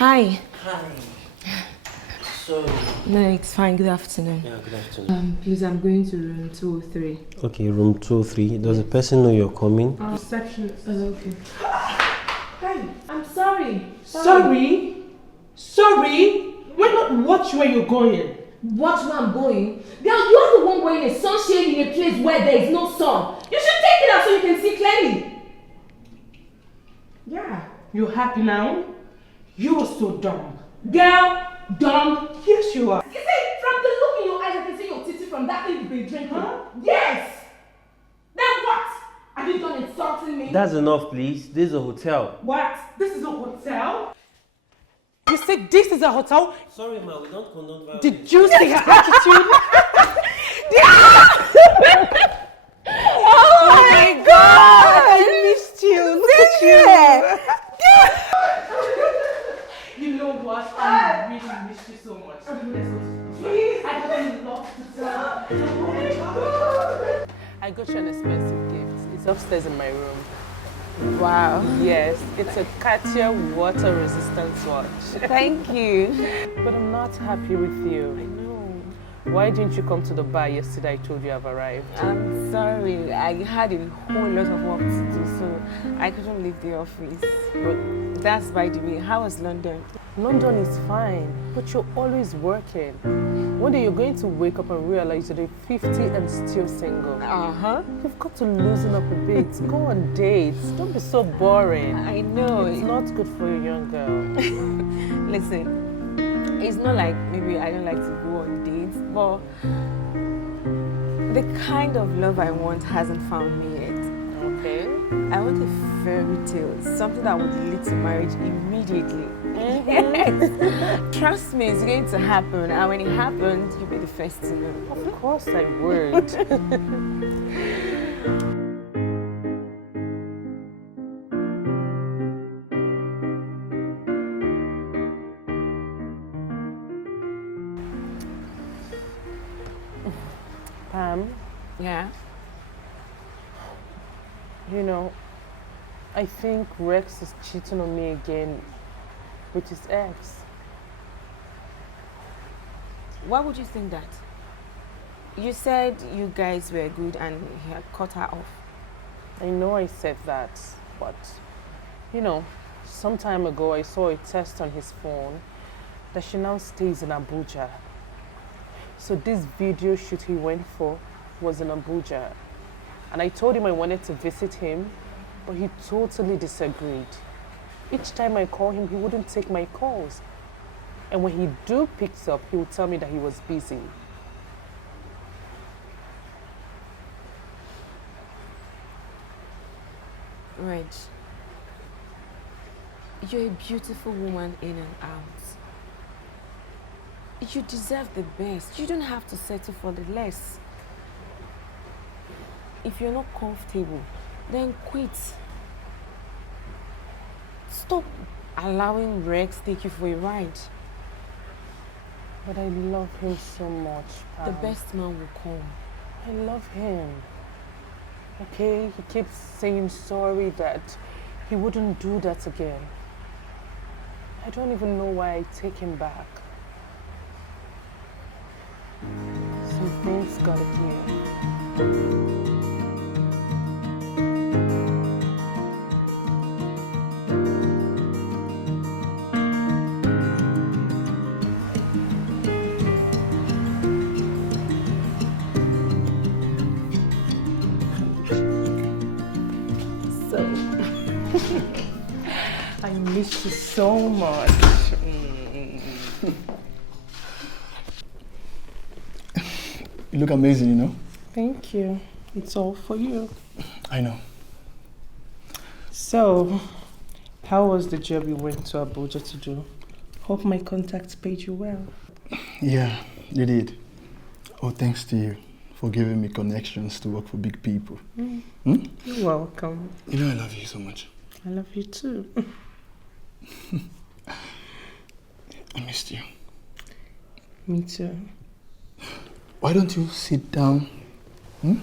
Hi. Hi. So... No, it's fine. Good afternoon. Yeah, good afternoon. Please, I'm going to room 203. Okay, room 203. Does the person know you're coming? Receptionist. Oh, okay. Hi. I'm sorry. Sorry? Why not watch where you're going? Watch where I'm going? Girl, you're the one going in a sunshade in a place where there is no sun. You should take it out so you can see clearly. Yeah. You happy now? You are so dumb. Girl, dumb. Yes, you are. You see, from the look in your eyes, I can see your titty from that thing you've been drinking. Huh? Yes. Then what? Have you done insulting me? That's enough, please. This is a hotel. What? This is a hotel? You said this is a hotel? Sorry, ma, we don't condone violence. Did you see her attitude? Oh my God! I missed you. Look at you. You know what? I really missed you so much. Let's go to please. I don't love to tell. I got you an expensive gift. It's upstairs in my room. Wow. Yes, it's a Cartier water resistance watch. Thank you. But I'm not happy with you. I know. Why didn't you come to the bar yesterday? I told you I've arrived. I'm sorry. I had a whole lot of work to do, so I couldn't leave the office. But that's by the way. How was London? London is fine, but you're always working. One day you're going to wake up and realize you're 50 and still single. Uh-huh. You've got to loosen up a bit. Go on dates. Don't be so boring. I know. It's not good for a young girl. Listen, it's not like maybe I don't like to go on dates, but the kind of love I want hasn't found me yet. Okay. I want a fairy tale, something that would lead to marriage immediately. Yes. Trust me, it's going to happen, and when it happens, you'll be the first to know. Of course I would. Pam? Yeah? You know, I think Rex is cheating on me again with his ex. Why would you think that? You said you guys were good and he had cut her off. I know I said that, but, you know, some time ago I saw a text on his phone that she now stays in Abuja. So this video shoot he went for was in Abuja. And I told him I wanted to visit him, but he totally disagreed. Each time I call him, he wouldn't take my calls. And when he do picks up, he would tell me that he was busy. Reg, you're a beautiful woman in and out. You deserve the best. You don't have to settle for the less. If you're not comfortable, then quit. Stop allowing Rex take you for a ride. But I love him so much, Pam. The best man will come. I love him. Okay, he keeps saying sorry that he wouldn't do that again. I don't even know why I take him back. Some things gotta clear. I miss you so much. You look amazing, you know? Thank you. It's all for you. I know. So, how was the job you went to Abuja to do? Hope my contacts paid you well. Yeah, you did. Oh, thanks to you for giving me connections to work for big people. You're welcome. You know I love you so much. I love you too. I missed you. Me too. Why don't you sit down and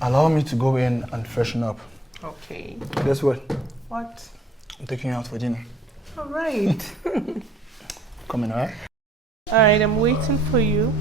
allow me to go in and freshen up? Okay. Guess what? What? I'm taking you out for dinner. All right. Coming, all right? All right, I'm waiting for you.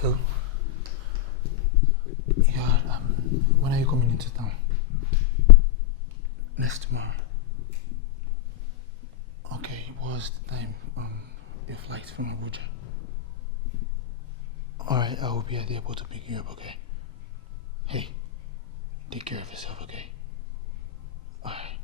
Hello? Yeah, when are you coming into town? Next tomorrow. Okay, what's the time? Your flight from Abuja. Alright, I will be at the airport to pick you up, okay? Hey, take care of yourself, okay? Alright.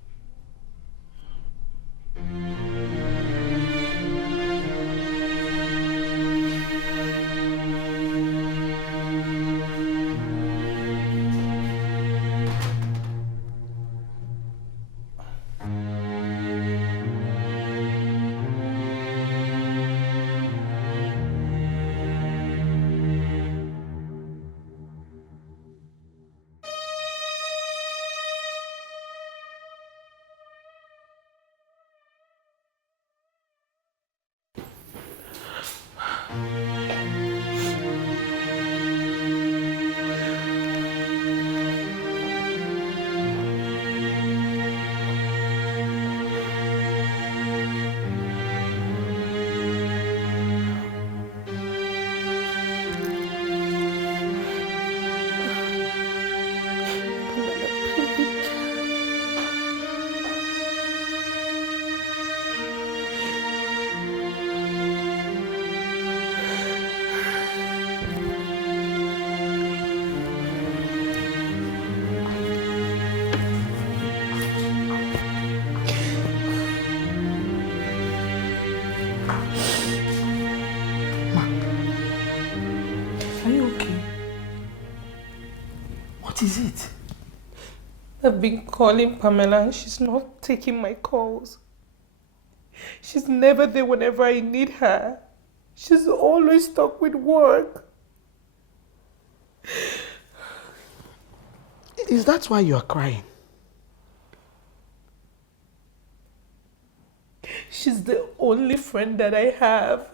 Are you okay? What is it? I've been calling Pamela and she's not taking my calls. She's never there whenever I need her. She's always stuck with work. Is that why you are crying? She's the only friend that I have.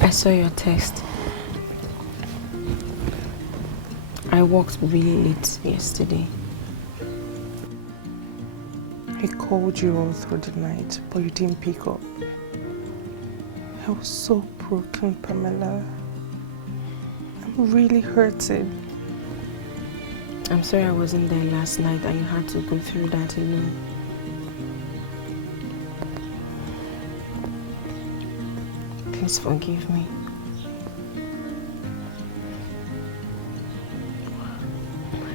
I saw your text. I worked really late yesterday. I called you all through the night, but you didn't pick up. I was so broken, Pamela. I'm really hurting. I'm sorry I wasn't there last night and you had to go through that alone. Please forgive me.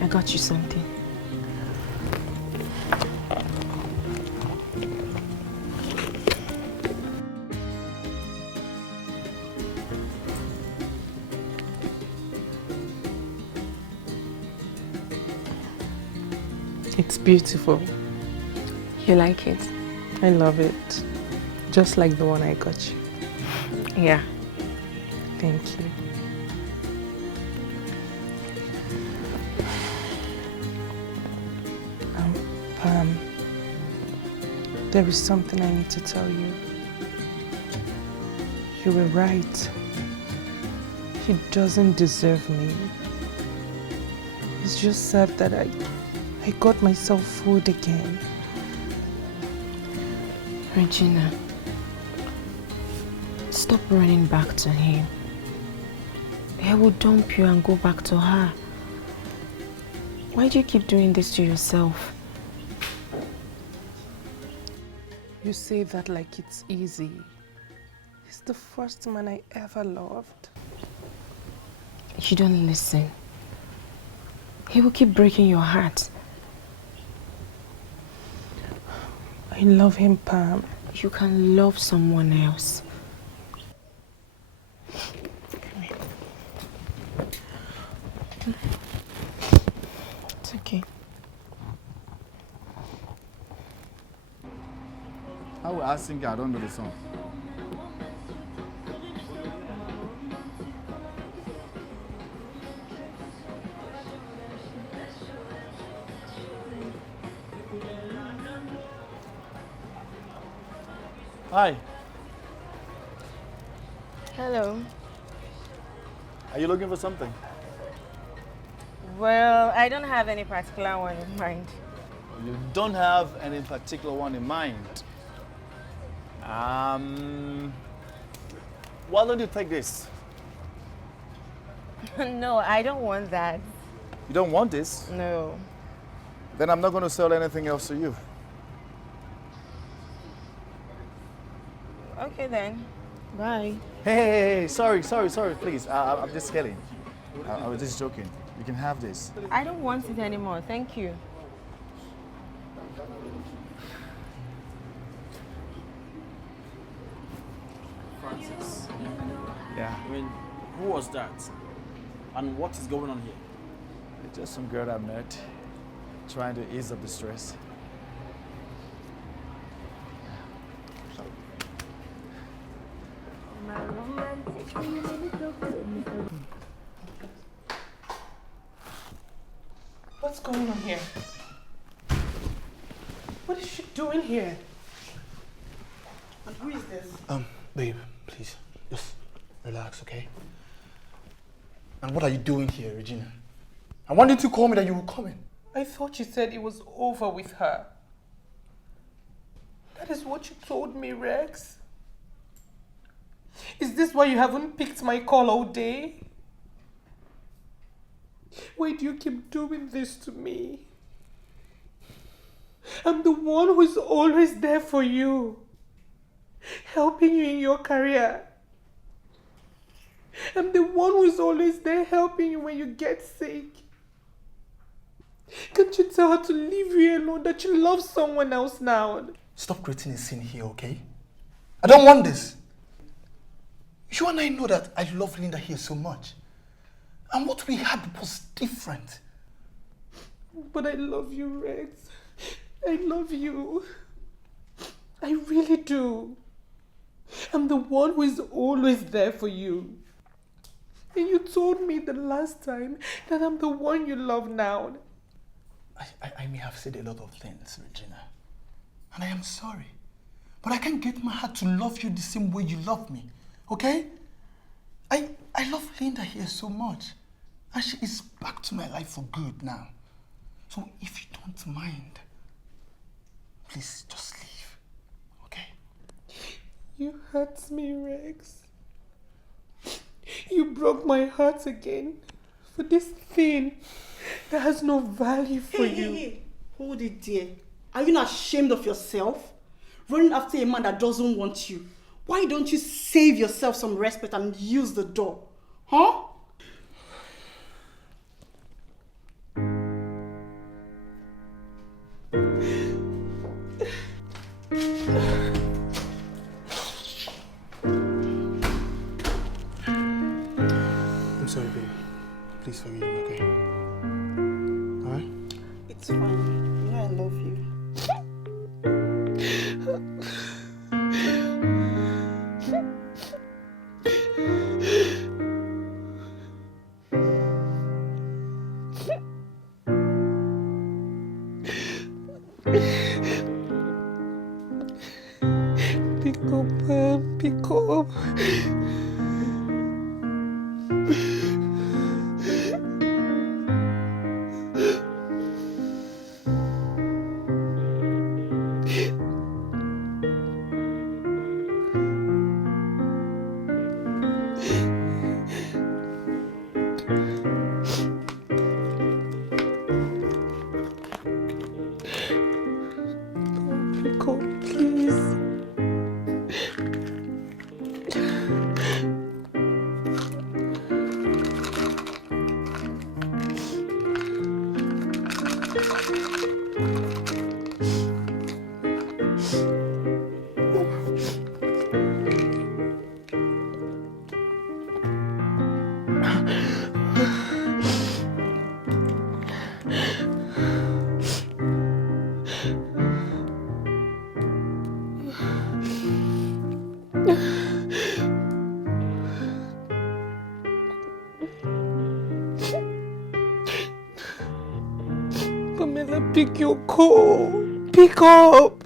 I got you something. It's beautiful. You like it? I love it. Just like the one I got you. Yeah. Thank you. There is something I need to tell you. You were right. He doesn't deserve me. It's just sad that I got myself fooled again. Regina, stop running back to him. He will dump you and go back to her. Why do you keep doing this to yourself? You say that like it's easy. He's the first man I ever loved. You don't listen. He will keep breaking your heart. I love him, Pam. You can love someone else. It's okay. I will ask him, I don't know the song. Hi. Hello. Are you looking for something? Well, I don't have any particular one in mind. You don't have any particular one in mind. Why don't you take this? No, I don't want that. You don't want this? No. Then I'm not going to sell anything else to you. Okay then. Bye. Hey, sorry, please. I'm just kidding. I was just joking. You can have this. I don't want it anymore. Thank you. Francis, Yeah. I mean, who was that? And what is going on here? It's just some girl I met, trying to ease up the stress. What's going on here? What is she doing here? And who is this? Babe, please, just relax, okay? And what are you doing here, Regina? I wanted to call me that you were coming. I thought you said it was over with her. That is what you told me, Rex. Is this why you haven't picked my call all day? Why do you keep doing this to me? I'm the one who is always there for you, helping you in your career. I'm the one who is always there helping you when you get sick. Can't you tell her to leave you alone, that you love someone else now? Stop creating a scene here, okay? I don't want this. You and I know that I love Linda here so much. And what we had was different. But I love you, Rex. I love you. I really do. I'm the one who is always there for you. And you told me the last time that I'm the one you love now. I may have said a lot of things, Regina. And I am sorry. But I can't get my heart to love you the same way you love me. Okay? I love Linda here so much. And she is back to my life for good now. So if you don't mind, please just leave. Okay? You hurt me, Rex. You broke my heart again for this thing that has no value for you. Hey. Hold it, dear. Are you not ashamed of yourself? Running after a man that doesn't want you. Why don't you save yourself some respect and use the door? Huh? I'm sorry, baby. Please forgive me, okay? Alright? It's fine. You know I love you. pick up. Pick up, please. Pamela, pick your call. Pick up.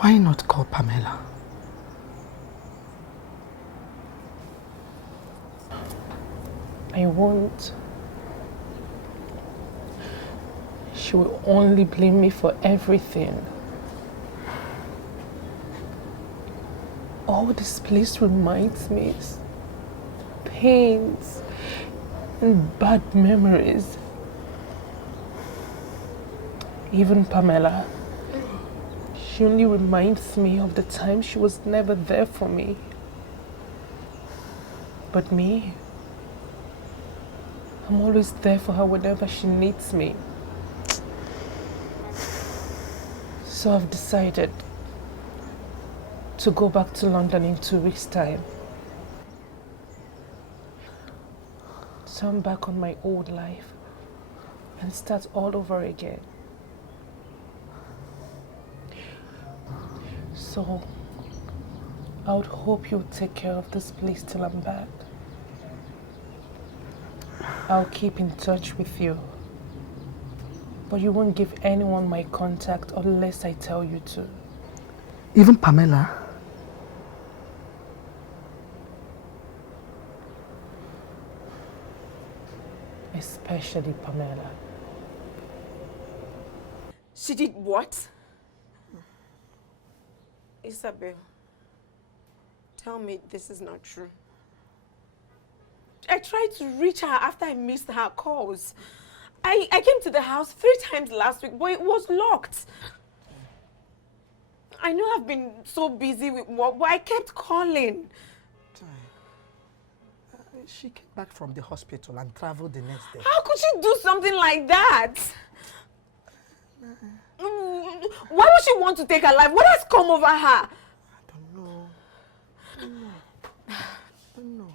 Why not call Pamela? I won't. She will only blame me for everything. All this place reminds me of pains and bad memories. Even Pamela, she only reminds me of the time she was never there for me. But me, I'm always there for her whenever she needs me. So I've decided to go back to London in 2 weeks' time. Turn back on my old life and start all over again. So I would hope you'll take care of this place till I'm back. I'll keep in touch with you. But you won't give anyone my contact unless I tell you to. Even Pamela? especially Pamela. She did what? Isabel, tell me this is not true. I tried to reach her after I missed her calls. I came to the house 3 times last week, but it was locked. I know I've been so busy with work, but I kept calling. She came back from the hospital and traveled the next day. How could she do something like that? Why would she want to take her life? What has come over her? I don't know.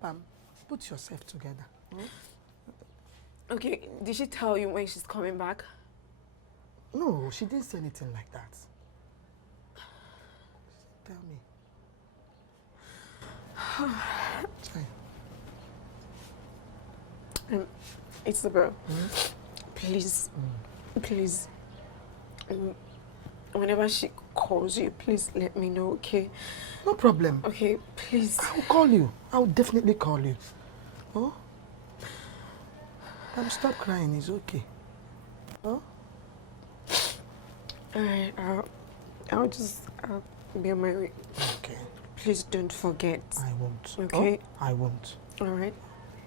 Pam, put yourself together. Okay, did she tell you when she's coming back? No, she didn't say anything like that. Tell me. Isabel, please, whenever she calls you, please let me know, okay? No problem. Okay, please. I'll call you. I'll definitely call you. Oh? Stop crying. It's okay. Oh? Alright, I'll be on my way. Okay. Please don't forget. I won't. Okay? Oh? I won't. Alright.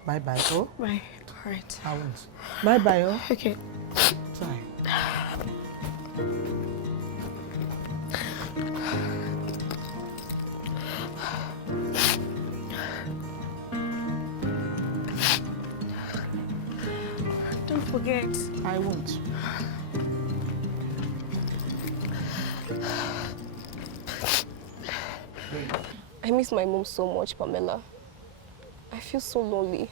Bye-bye, oh? Bye. Alright. I won't. Bye-bye, oh? Okay. Bye. Don't forget. I won't. I miss my mom so much, Pamela. I feel so lonely.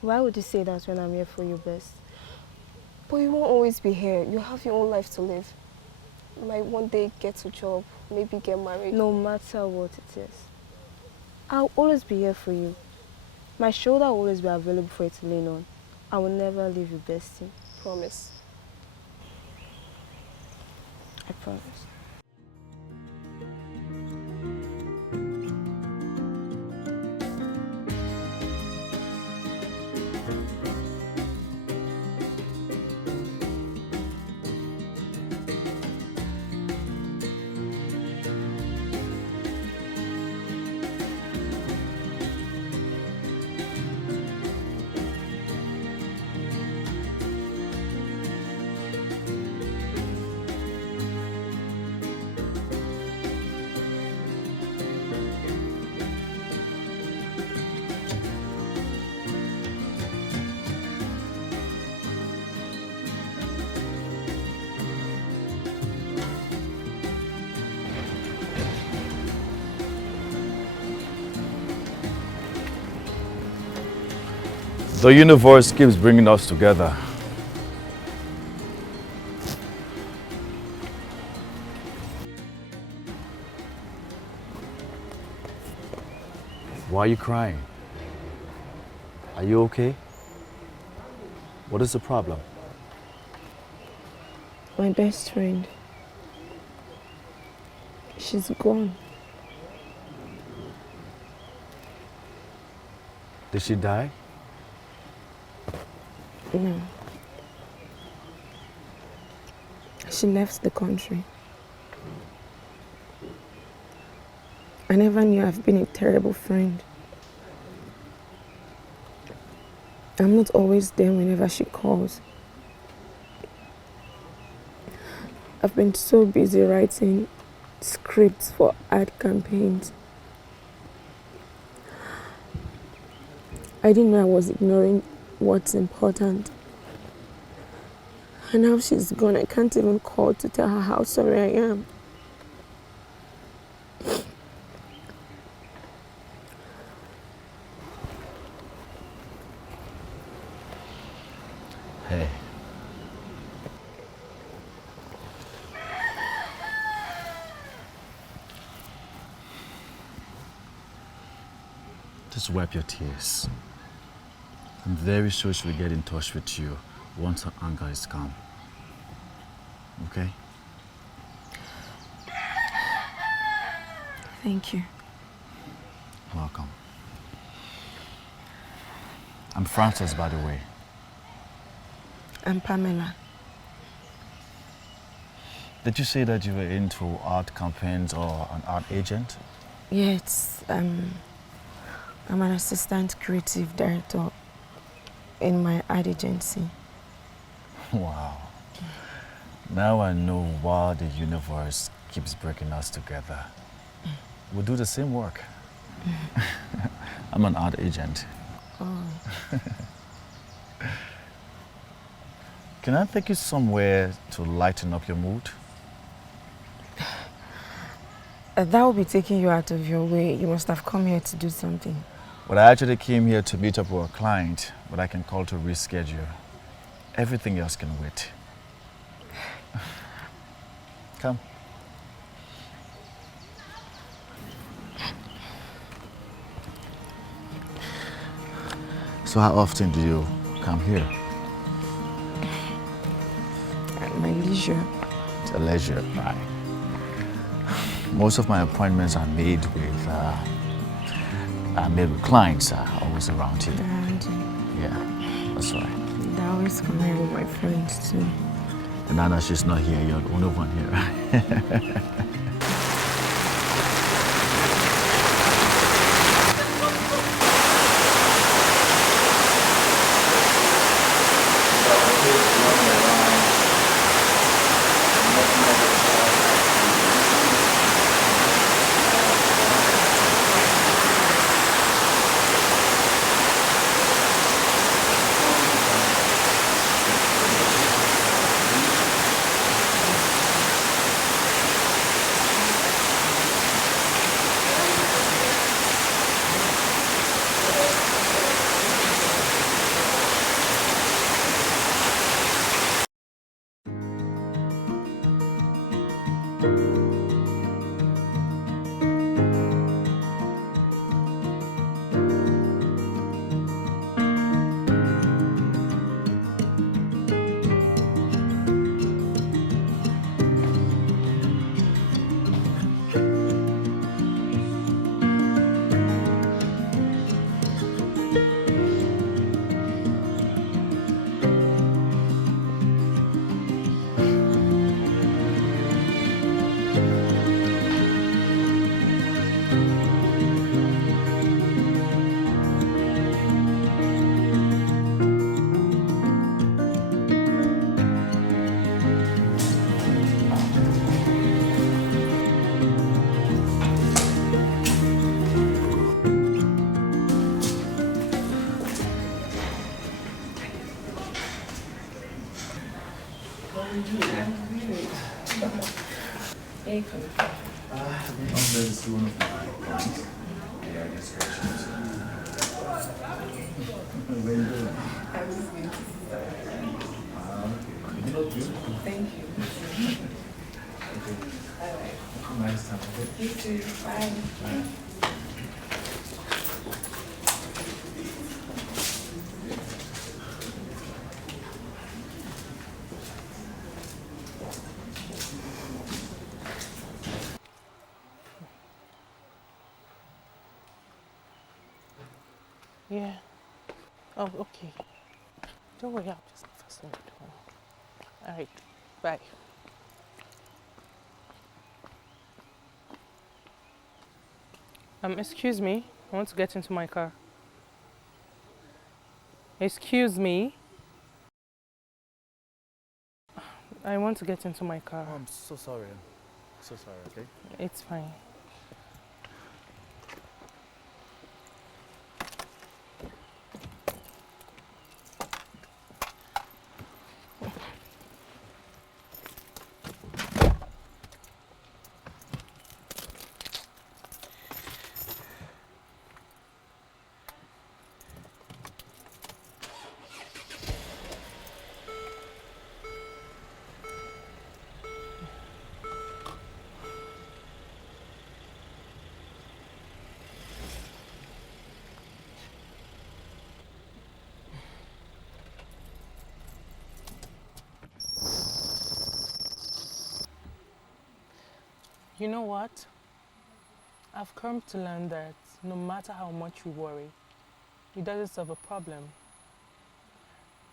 Why would you say that when I'm here for you best? But you won't always be here. You have your own life to live. You might one day get a job, maybe get married. No matter what it is, I'll always be here for you. My shoulder will always be available for you to lean on. I will never leave you, bestie. Promise. I promise. The universe keeps bringing us together. Why are you crying? Are you okay? What is the problem? My best friend. She's gone. Did she die? No. She left the country. I never knew I've been a terrible friend. I'm not always there whenever she calls. I've been so busy writing scripts for ad campaigns. I didn't know I was ignoring what's important. And now she's gone. I can't even call to tell her how sorry I am. Hey. Just wipe your tears. I'm very sure she'll get in touch with you once her anger is calm. Okay? Thank you. Welcome. I'm Francis, by the way. I'm Pamela. Did you say that you were into art campaigns or an art agent? Yes, I'm an assistant creative director in my ad agency. Wow. Now I know why the universe keeps breaking us together. We'll do the same work. I'm an art agent. Oh. Can I take you somewhere to lighten up your mood? That will be taking you out of your way. You must have come here to do something. Well, I actually came here to meet up with a client, but I can call to reschedule. Everything else can wait. Come. So how often do you come here? At my leisure. It's a leisure, right? Most of my appointments are made with clients always around here. Around you. Yeah, that's right. I always come here with my friends too. And now that she's not here, you're the only one here. Yeah. Oh, okay. Don't worry, I'll just fasten the door. All right. Bye. Excuse me. I want to get into my car. Excuse me. I want to get into my car. Oh, I'm so sorry. So sorry, okay? It's fine. You know what? I've come to learn that no matter how much you worry, it doesn't solve a problem.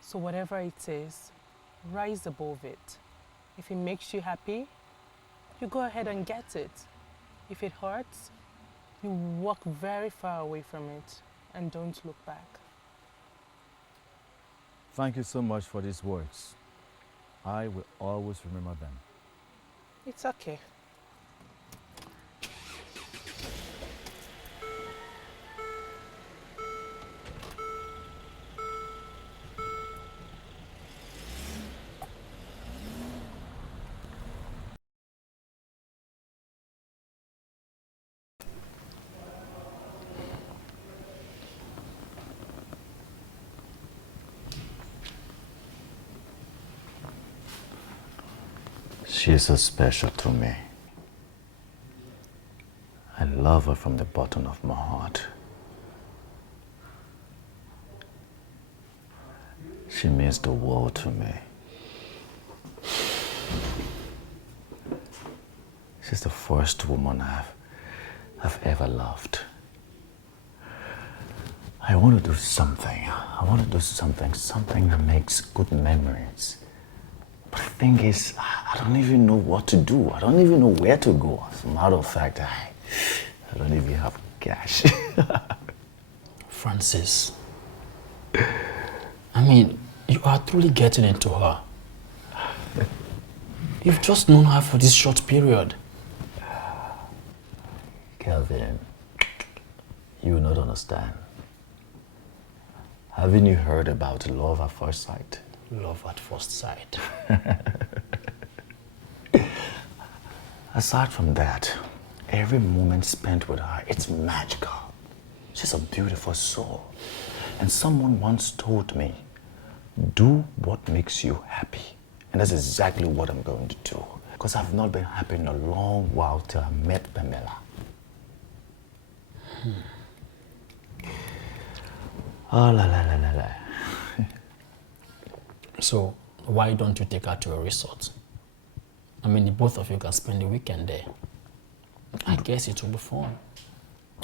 So whatever it is, rise above it. If it makes you happy, you go ahead and get it. If it hurts, you walk very far away from it and don't look back. Thank you so much for these words. I will always remember them. It's okay. She is so special to me. I love her from the bottom of my heart. She means the world to me. She's the first woman I've ever loved. I want to do something. I want to do something that makes good memories. But the thing is, I don't even know what to do. I don't even know where to go. As a matter of fact, I don't even have cash. Francis, I mean, you are truly getting into her. You've just known her for this short period. Kelvin, you will not understand. Haven't you heard about love at first sight? Love at first sight. Aside from that, every moment spent with her, it's magical. She's a beautiful soul. And someone once told me, do what makes you happy. And that's exactly what I'm going to do. Because I've not been happy in a long while till I met Pamela. Oh, la la la la la. So, why don't you take her to a resort? I mean, the both of you can spend the weekend there. I guess it will be fun.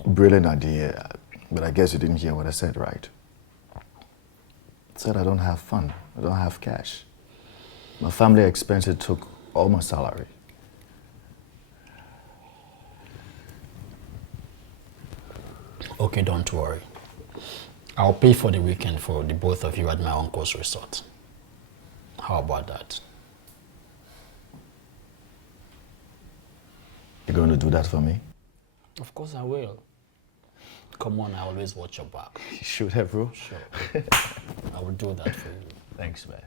Brilliant idea, but I guess you didn't hear what I said, right? I said I don't have fun, I don't have cash. My family expenses took all my salary. Okay, don't worry. I'll pay for the weekend for the both of you at my uncle's resort. How about that? You're going to do that for me? Of course I will. Come on, I always watch your back. You should have, bro. Sure. I will do that for you. Thanks, man.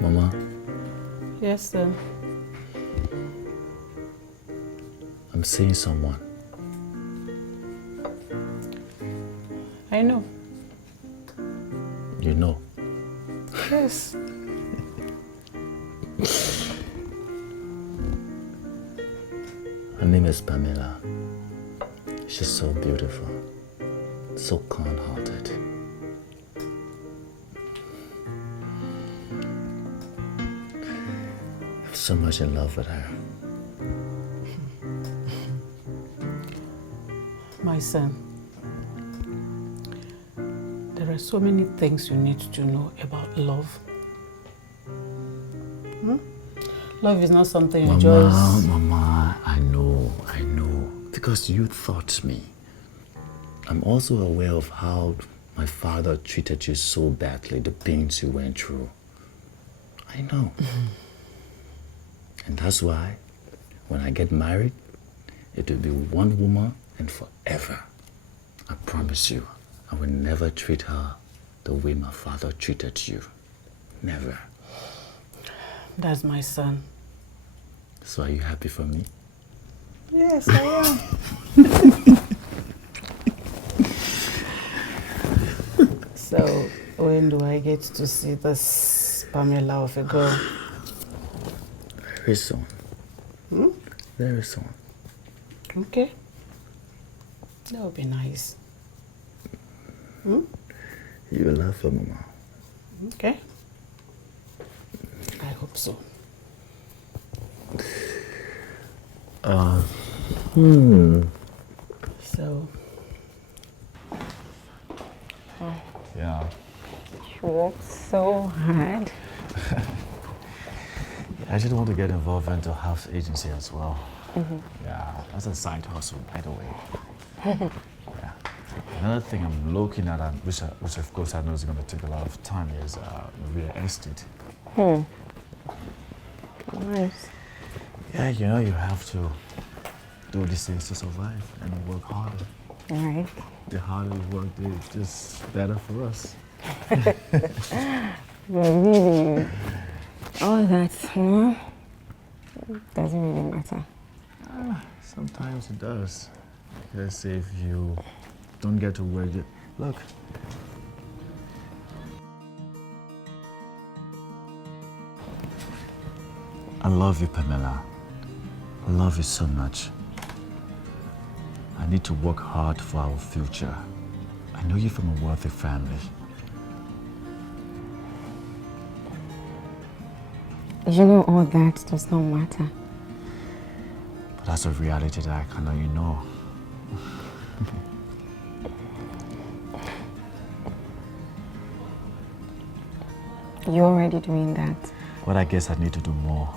Mama? Yes, sir. I'm seeing someone. I know. You know? Yes. Her name is Pamela. She's so beautiful, so kind-hearted. I'm so much in love with her. My son, there are so many things you need to know about love. Love is not something you just... Mama, I know. Because you taught me. I'm also aware of how my father treated you so badly, the pains you went through. I I know. And that's why, when I get married, it will be one woman and forever. I promise you, I will never treat her the way my father treated you. Never. That's my son. So are you happy for me? Yes, I am. So, when do I get to see this Pamela of a girl? Very soon. Very soon. Okay. That would be nice. You will love her, Mama. Okay. I hope so. So. Yeah. You worked so hard. I just want to get involved into house agency as well. Yeah, that's a side hustle, by the way. Yeah. Another thing I'm looking at, which of course I know is going to take a lot of time, is real estate. Nice. Yeah, you know, you have to do these things to survive and work harder. Right. The harder we work, it's just better for us. But really, all that, doesn't really matter. Sometimes it does. Let's say if you don't get to work, look. I love you, Pamela. I love you so much. I need to work hard for our future. I know you're from a wealthy family. You know, all that does not matter. But that's a reality that I cannot ignore. You're already doing that. But I guess I need to do more.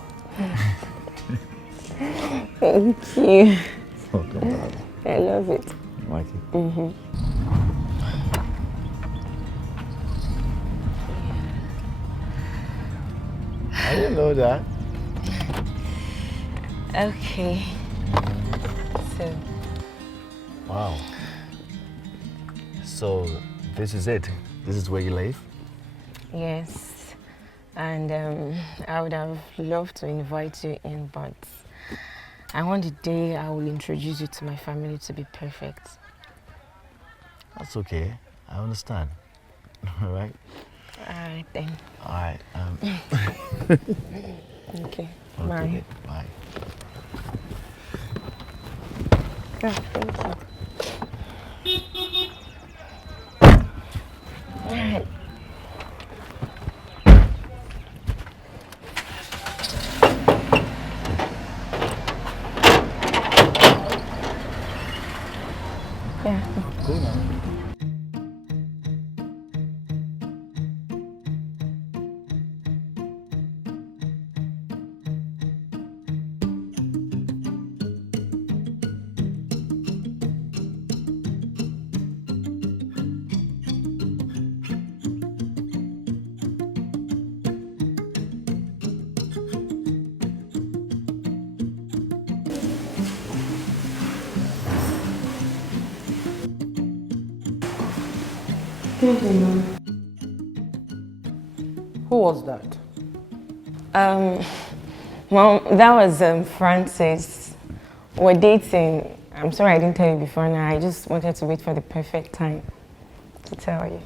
Thank you. Welcome, darling. I love it. You like it? I didn't know that. Okay. So, Wow. So, this is it? This is where you live? yes. And I would have loved to invite you in, but I want the day I will introduce you to my family to be perfect. That's okay. I understand. All right? All right, then. All right. Okay. I'll Bye. take it. Bye. Oh, thank you. All right. Yeah. Cool, man. Who was that? Well, that was Francis. We're dating. I'm sorry I didn't tell you before now. I just wanted to wait for the perfect time to tell you.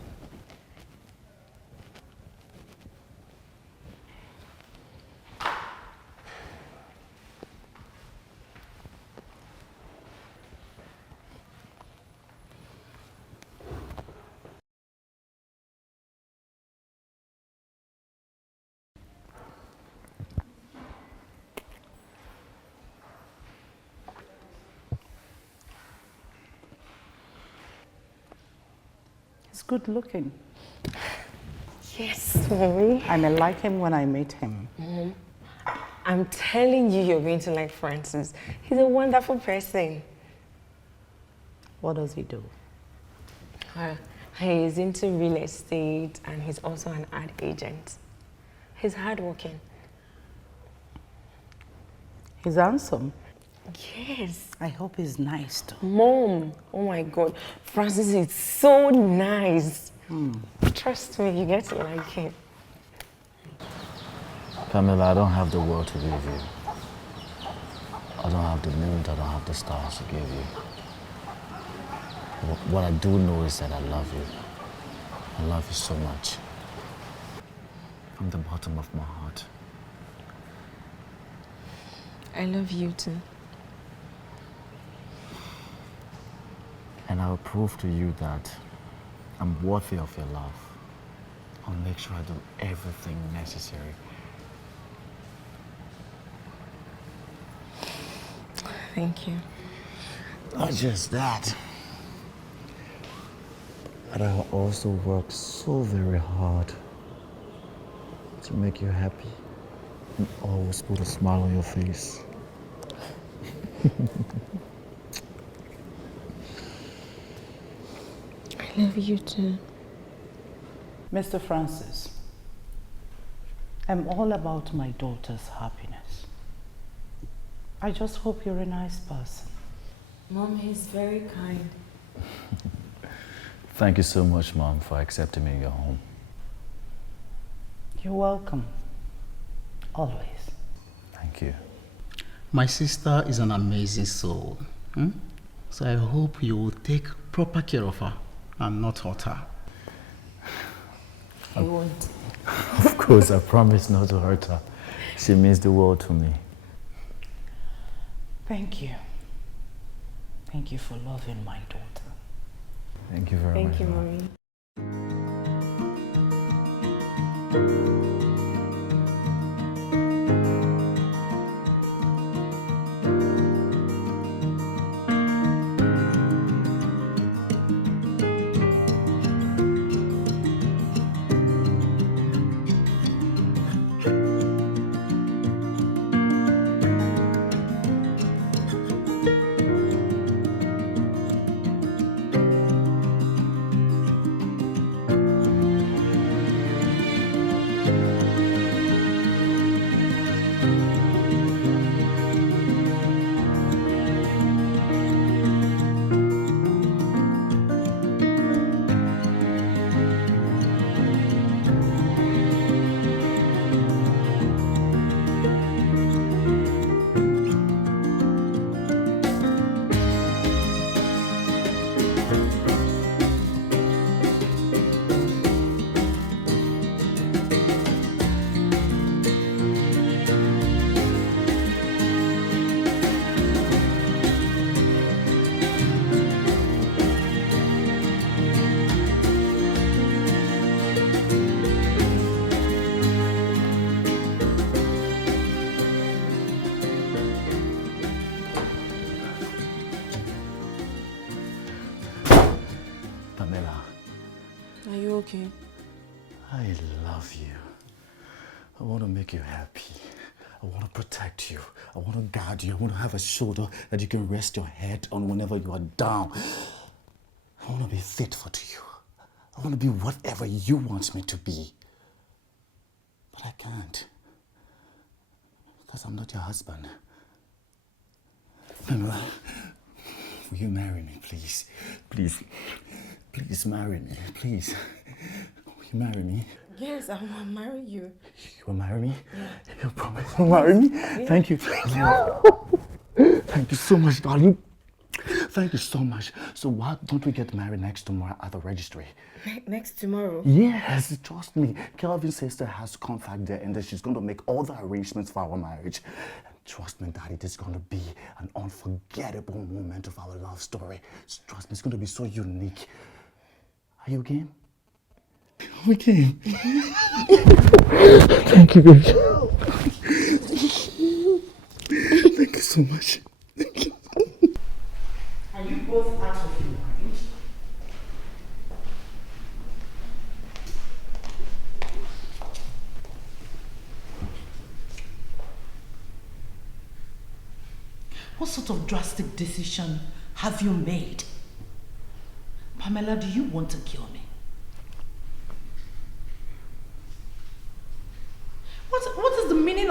He's good looking. Yes, Mommy. I may like him when I meet him. I'm telling you, you're going to like Francis. He's a wonderful person. What does he do? He's into real estate and he's also an ad agent. He's hardworking. He's handsome. Yes. I hope he's nice too. Mom, oh my God. Francis is so nice. Trust me, you get to like him. Pamela, I don't have the world to give you. I don't have the moon, I don't have the stars to give you. What I do know is that I love you. I love you so much. From the bottom of my heart. I love you too. And I will prove to you that I'm worthy of your love. I'll make sure I do everything necessary. Thank you. Not just that, but I'll also work so very hard to make you happy and always put a smile on your face. I love you too. Mr. Francis, I'm all about my daughter's happiness. I just hope you're a nice person. Mom, he's very kind. Thank you so much, Mom, for accepting me in your home. You're welcome. Always. Thank you. My sister is an amazing soul. So I hope you will take proper care of her and not hurt her. I won't. Of course, I promise not to hurt her. She means the world to me. Thank you. Thank you for loving my daughter. Thank you very much. Thank you, Mommy. Pamela, Are you okay? I love you. I want to make you happy. I want to protect you. I want to guard you. I want to have a shoulder that you can rest your head on whenever you are down. I want to be faithful to you. I want to be whatever you want me to be. But I can't. Because I'm not your husband. Pamela, will you marry me, please? Please. Please marry me, please. Will you marry me? Yes, I will marry you. You will marry me? Yeah. You promise you'll marry me? Yeah. Thank you. Thank you so much, darling. Thank you so much. So why don't we get married next tomorrow at the registry? Next tomorrow? Yes, trust me. Kelvin's sister has contact there and then she's going to make all the arrangements for our marriage. And trust me, Daddy, this is going to be an unforgettable moment of our love story. Trust me, it's going to be so unique. Are you game? We game. Thank you, baby. Thank you so much. Thank you. Are you both out of your mind? What sort of drastic decision have you made? Pamela, do you want to kill me?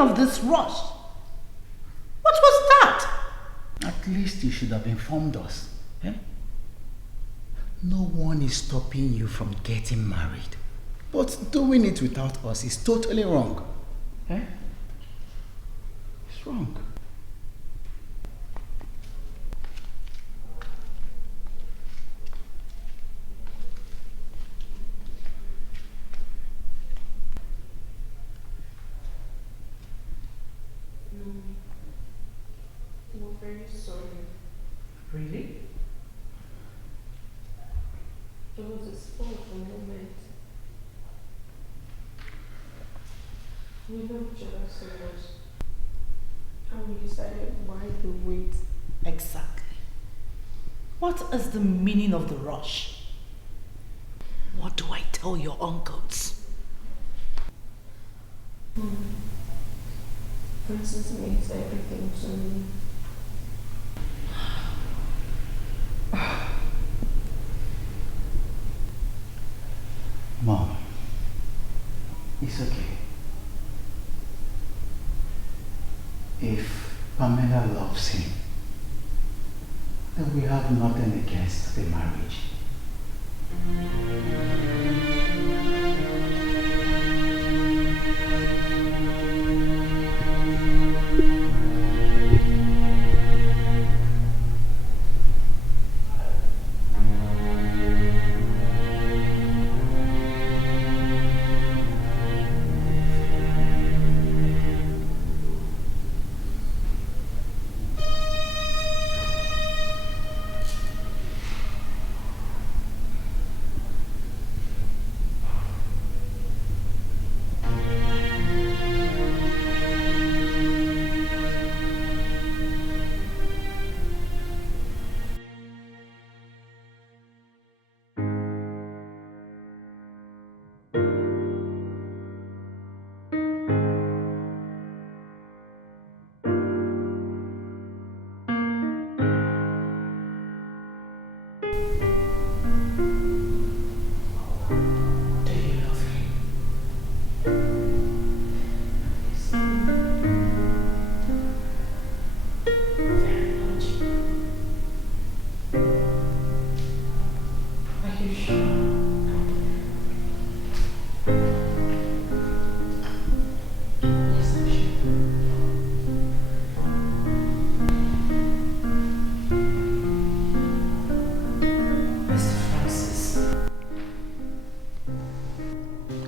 of this rush? What was that? At least you should have informed us. Eh? No one is stopping you from getting married. But doing it without us is totally wrong. Eh? It's wrong. We're very sorry. Really? It was a spiteful moment. We love each other so much. And we decided why the wait. Exactly. What is the meaning of the rush? What do I tell your uncles? Francis means everything to me. Mom, it's okay. If Pamela loves him, then we have nothing against the marriage.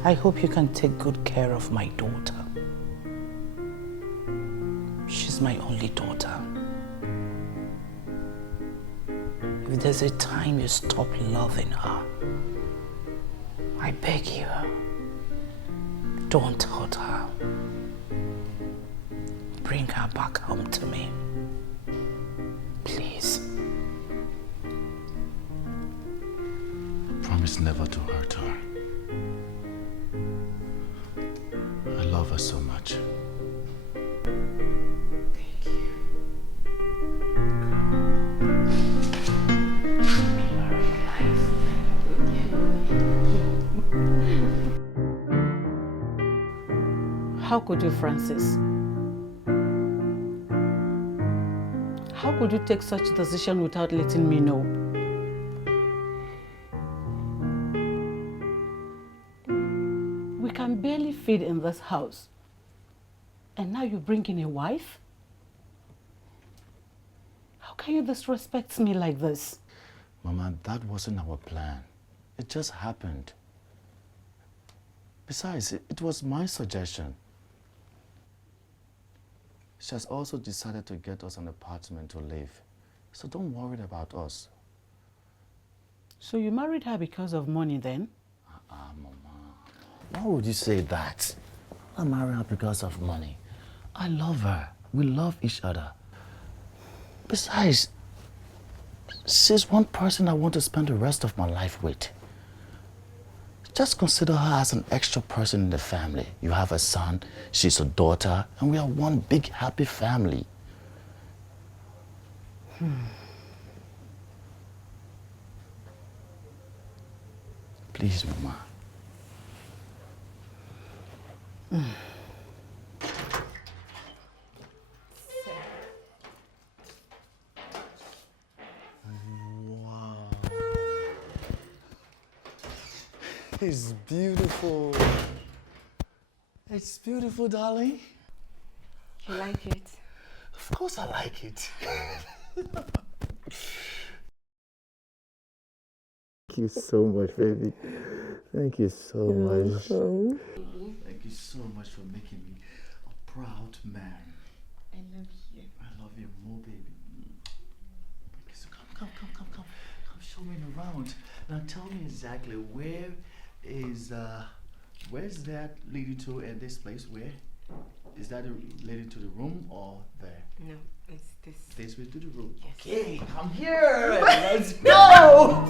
I hope you can take good care of my daughter. She's my only daughter. If there's a time you stop loving her, I beg you, don't hurt her. Bring her back home to me. Please. I promise never to hurt her. I love her so much. Thank you. How could you, Francis? How could you take such a decision without letting me know? We can barely feed in this house. And now you bring in a wife? How can you disrespect me like this? Mama, that wasn't our plan. It just happened. Besides, it was my suggestion. She has also decided to get us an apartment to live. So don't worry about us. So you married her because of money then? Mama. Why would you say that? I married her because of money. I love her. We love each other. Besides, she's one person I want to spend the rest of my life with. Just consider her as an extra person in the family. You have a son, she's a daughter, and we are one big happy family. Please, Mama. It's beautiful. It's beautiful, darling. You like it? Of course I like it. Thank you so much, baby. Thank you so much. Thank you so much for making me a proud man. I love you. I love you more, baby. Thank you so come, show me around. Now tell me exactly where's that leading to at this place? Where? Is that leading to the room or there? No, it's this. This way to the room. Yes. Okay, come here. Let's go.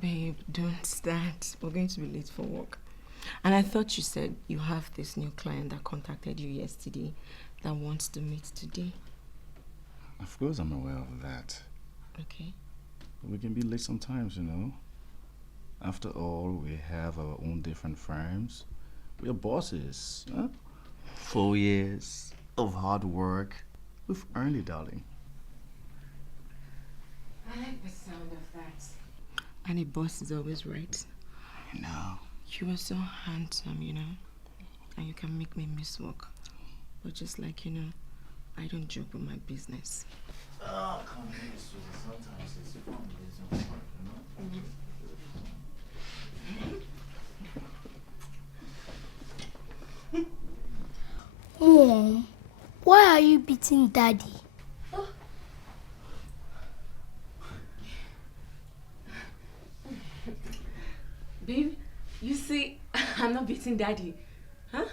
Babe, don't start. We're going to be late for work. And I thought you said you have this new client that contacted you yesterday that wants to meet today. Of course I'm aware of that. Okay. We can be late sometimes, you know. After all, we have our own different firms. We are bosses. Huh? 4 years of hard work. We've earned it, darling. I like the sound of that. And a boss is always right. I know. You are so handsome, you know. And you can make me miss work. But just like, you know, I don't joke with my business. Oh, come here, Susan. Sometimes it's fun, it's not work, you know? Mom, why are you beating Daddy? I'm not beating Daddy. Huh?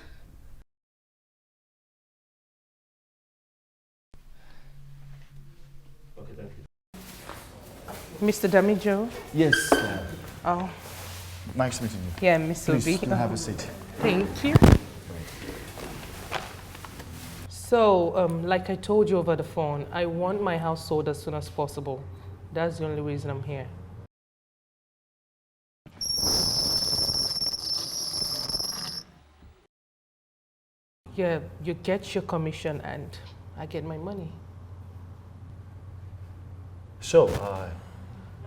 Okay, thank you. Mr. Damijo? Yes. Oh, Nice meeting you. yeah, Miss Please, Obi. can I have a seat? Thank you. So, like I told you over the phone, I want my house sold as soon as possible. That's the only reason I'm here. Yeah, you get your commission and I get my money. Sure.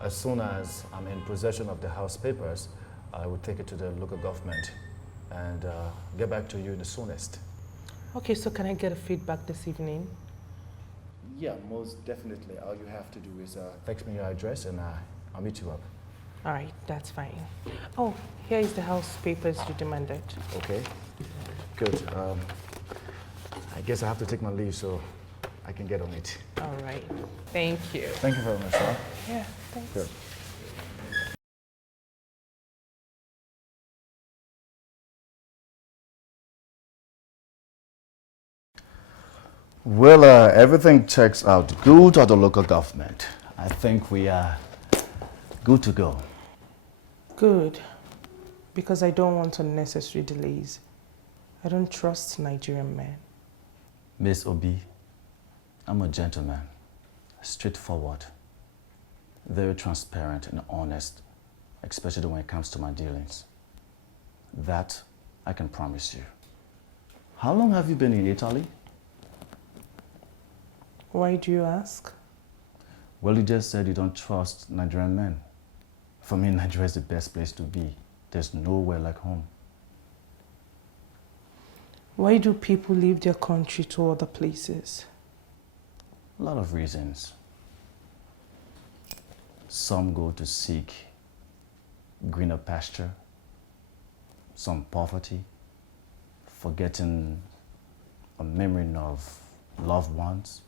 As soon as I'm in possession of the house papers, I will take it to the local government and get back to you the soonest. Okay, so can I get a feedback this evening? Yeah, most definitely. All you have to do is text me your address and I'll meet you up. All right, that's fine. Oh, here is the house papers you demanded. Okay, good. I guess I have to take my leave so I can get on it. All right, thank you. Thank you very much, sir. Yeah, thanks. Good. Well, everything checks out good at the local government. I think we are good to go. Good, because I don't want unnecessary delays. I don't trust Nigerian men. Miss Obi, I'm a gentleman, straightforward, very transparent and honest, especially when it comes to my dealings. That I can promise you. How long have you been in Italy? Why do you ask? Well, you just said you don't trust Nigerian men. For me, Nigeria is the best place to be. There's nowhere like home. Why do people leave their country to other places? A lot of reasons. Some go to seek greener pasture, some poverty, forgetting a memory of loved ones,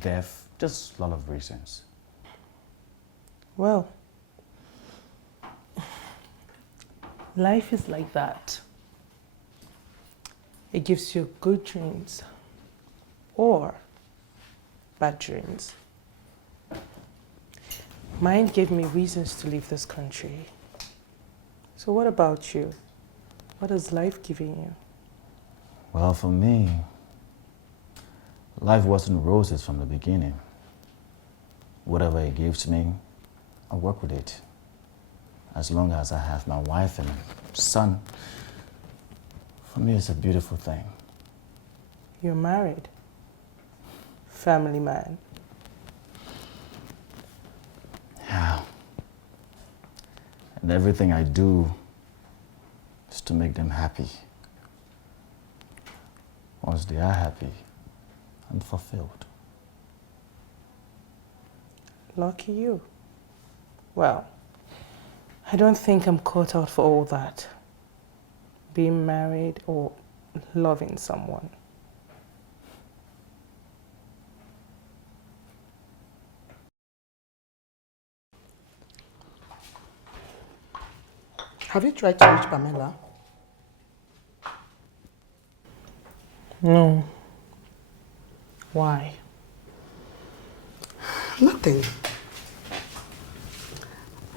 death, just a lot of reasons. Well, life is like that. It gives you good dreams or bad dreams. Mine gave me reasons to leave this country. So what about you? What has life given you? Well, for me, life wasn't roses from the beginning. Whatever it gives me, I work with it. As long as I have my wife and son, for me it's a beautiful thing. You're married. Family man. Yeah. And everything I do is to make them happy. Once they are happy and fulfilled. Lucky you. Well, I don't think I'm cut out for all that. Being married or loving someone. Have you tried to reach Pamela? No. Why? Nothing.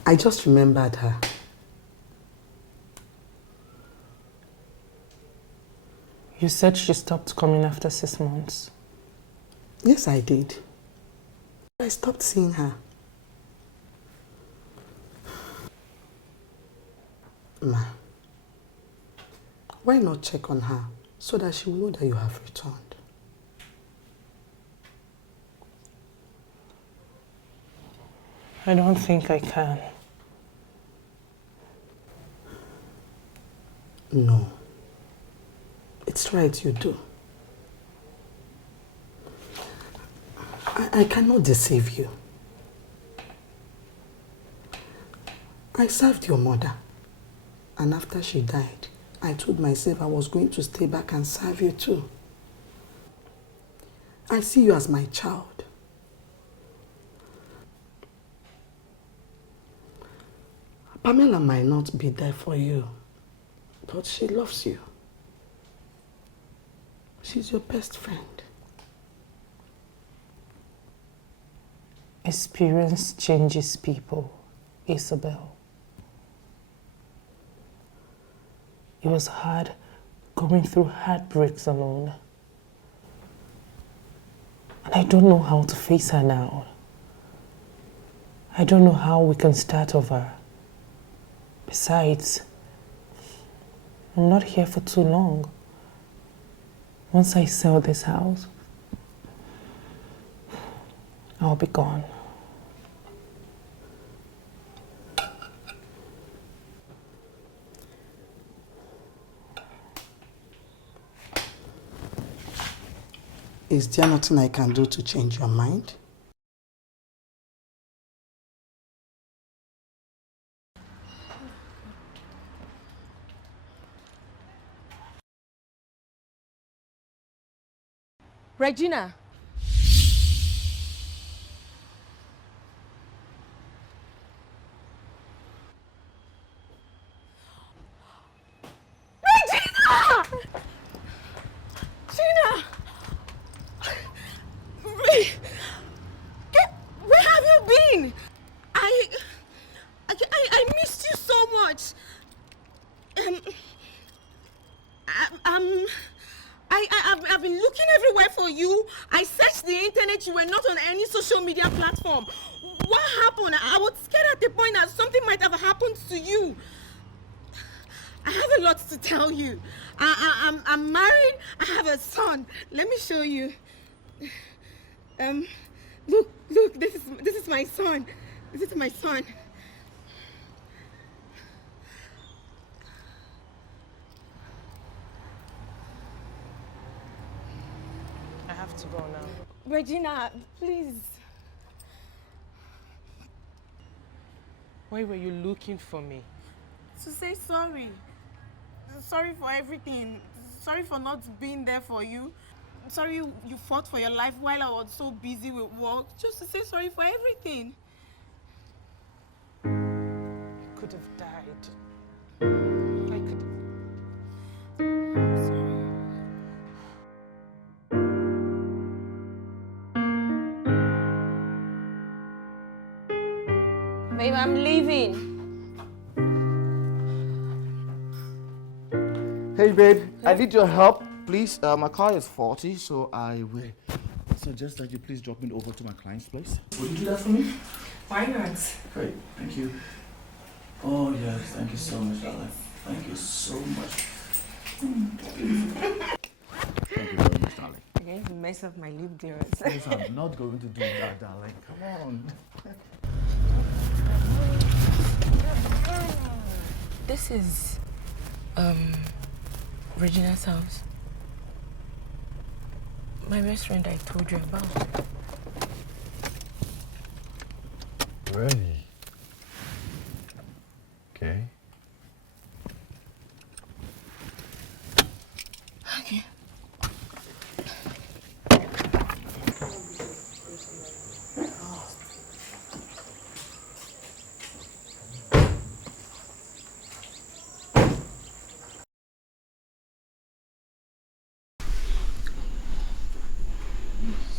I just remembered her. You said she stopped coming after 6 months. Yes, I did. I stopped seeing her. Ma, why not check on her so that she will know that you have returned? I don't think I can. No. It's right, you do. I cannot deceive you. I served your mother. And after she died, I told myself I was going to stay back and serve you too. I see you as my child. Pamela might not be there for you, But she loves you. She's your best friend. Experience changes people, Isabel. It was hard going through heartbreaks alone. And I don't know how to face her now. I don't know how we can start over. Besides, I'm not here for too long. Once I sell this house, I'll be gone. Is there nothing I can do to change your mind? Regina. Regina! Gina! Where have you been? I missed you so much. I've been looking everywhere for you. I searched the internet. You were not on any social media platform. What happened? I was scared at the point that something might have happened to you. I have a lot to tell you. I'm married. I have a son. Let me show you. Look. This is my son. This is my son. I have to go now. Regina, please. Why were you looking for me? To say sorry. Sorry for everything. Sorry for not being there for you. Sorry you fought for your life while I was so busy with work. Just to say sorry for everything. I could have died. I could. Sorry. Babe, I'm leaving. Hey babe, I need your help, please. My car is faulty, so I will suggest that you please drop me over to my client's place. Would you do that for me? Why not? Great, thank you. Oh yes, thank you so much, darling. Thank you so much. Thank you very much, darling. You're going to mess up my lip gloss. Please, I'm not going to do that, darling. Come on. This is Regina's house. My best friend I told you about. Really? Okay. Okay.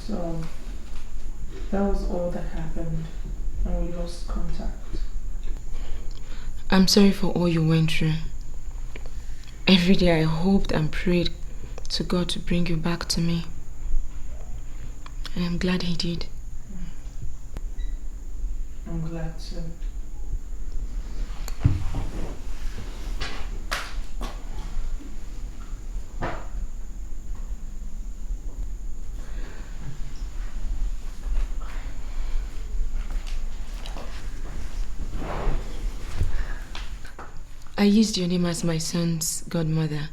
So, that was all that happened, and we lost contact. I'm sorry for all you went through. Every day I hoped and prayed to God to bring you back to me. And I'm glad He did. I'm glad too. I used your name as my son's godmother.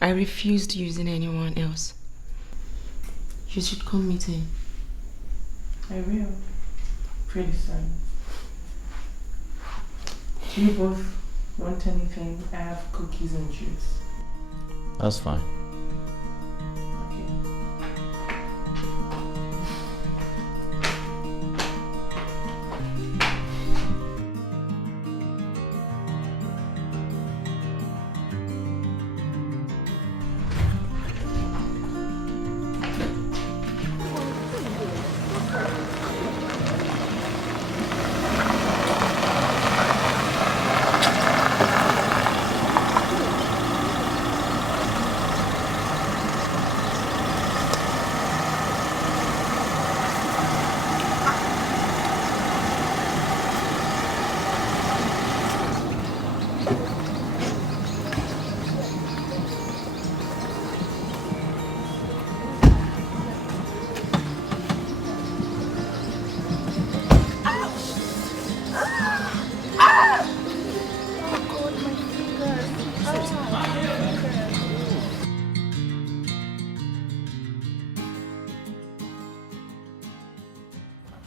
I refused using anyone else. You should come meet him. I will. Pretty soon. Do you both want anything? I have cookies and juice. That's fine.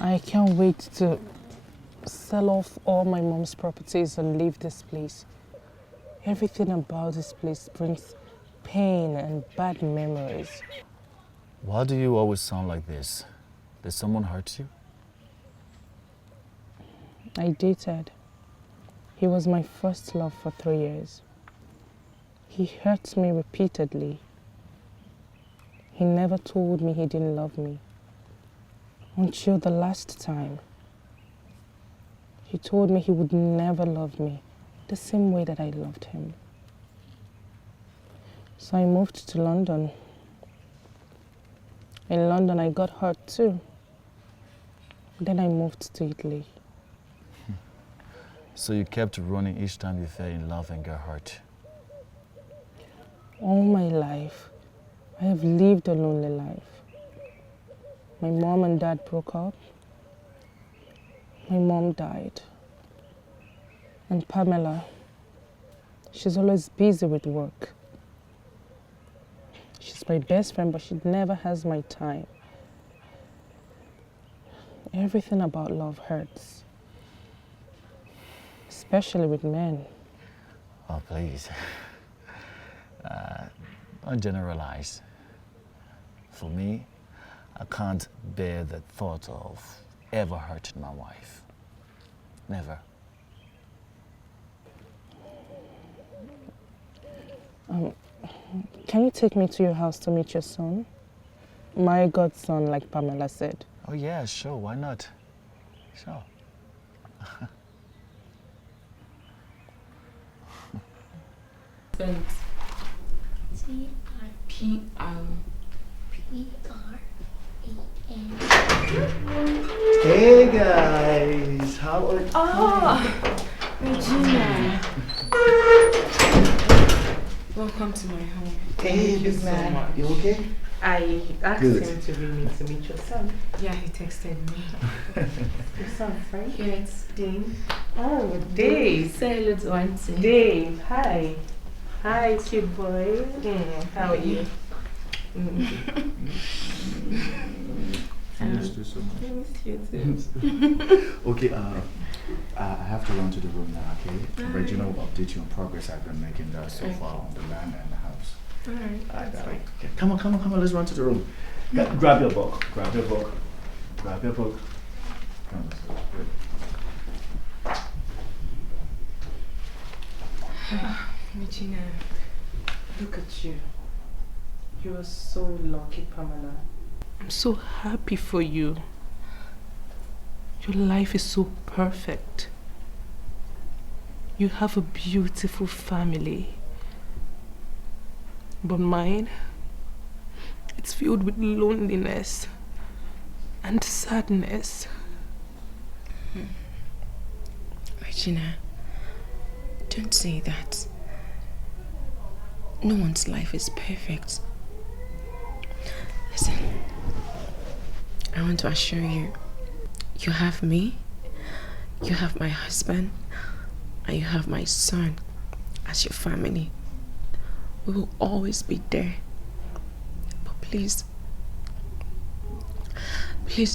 I can't wait to sell off all my mom's properties and leave this place. Everything about this place brings pain and bad memories. Why do you always sound like this? Did someone hurt you? I dated. He was my first love for 3 years. He hurt me repeatedly. He never told me he didn't love me. Until the last time. He told me he would never love me the same way that I loved him. So I moved to London. In London, I got hurt too. Then I moved to Italy. So you kept running each time you fell in love and got hurt? All my life, I have lived a lonely life. My mom and dad broke up. My mom died. And Pamela, she's always busy with work. She's my best friend, but she never has my time. Everything about love hurts. Especially with men. Oh, please. Don't generalize. For me, I can't bear the thought of ever hurting my wife. Never. Can you take me to your house to meet your son? My godson, like Pamela said. Oh yeah, sure, why not? Sure. Thanks. T-I-P-R-P-R-A-N. Hey guys, how are you? Oh, Regina. Welcome to my home. Hey, Thank you so much. You okay? I asked Good. him to bring me to meet your son. Yeah, he texted me. Your son, right? Yeah, it's Dave. Oh, Dave. Say hello to Auntie. Dave, hi. Hi, cute boy. How are you? I missed you so much. I missed you too. Okay, I have to run to the room now, okay? Alright. Regina will update you on progress I've been making there so far on the land and the house. Alright, that's fine. Okay. Come on, let's run to the room. Grab your book, grab your book. Come on, let's go. Good. Regina. Look at you. You are so lucky, Pamela. I'm so happy for you. Your life is so perfect. You have a beautiful family. But mine, it's filled with loneliness and sadness. Regina, don't say that. No one's life is perfect. Listen, I want to assure you, you have me, you have my husband, and you have my son as your family. We will always be there. But please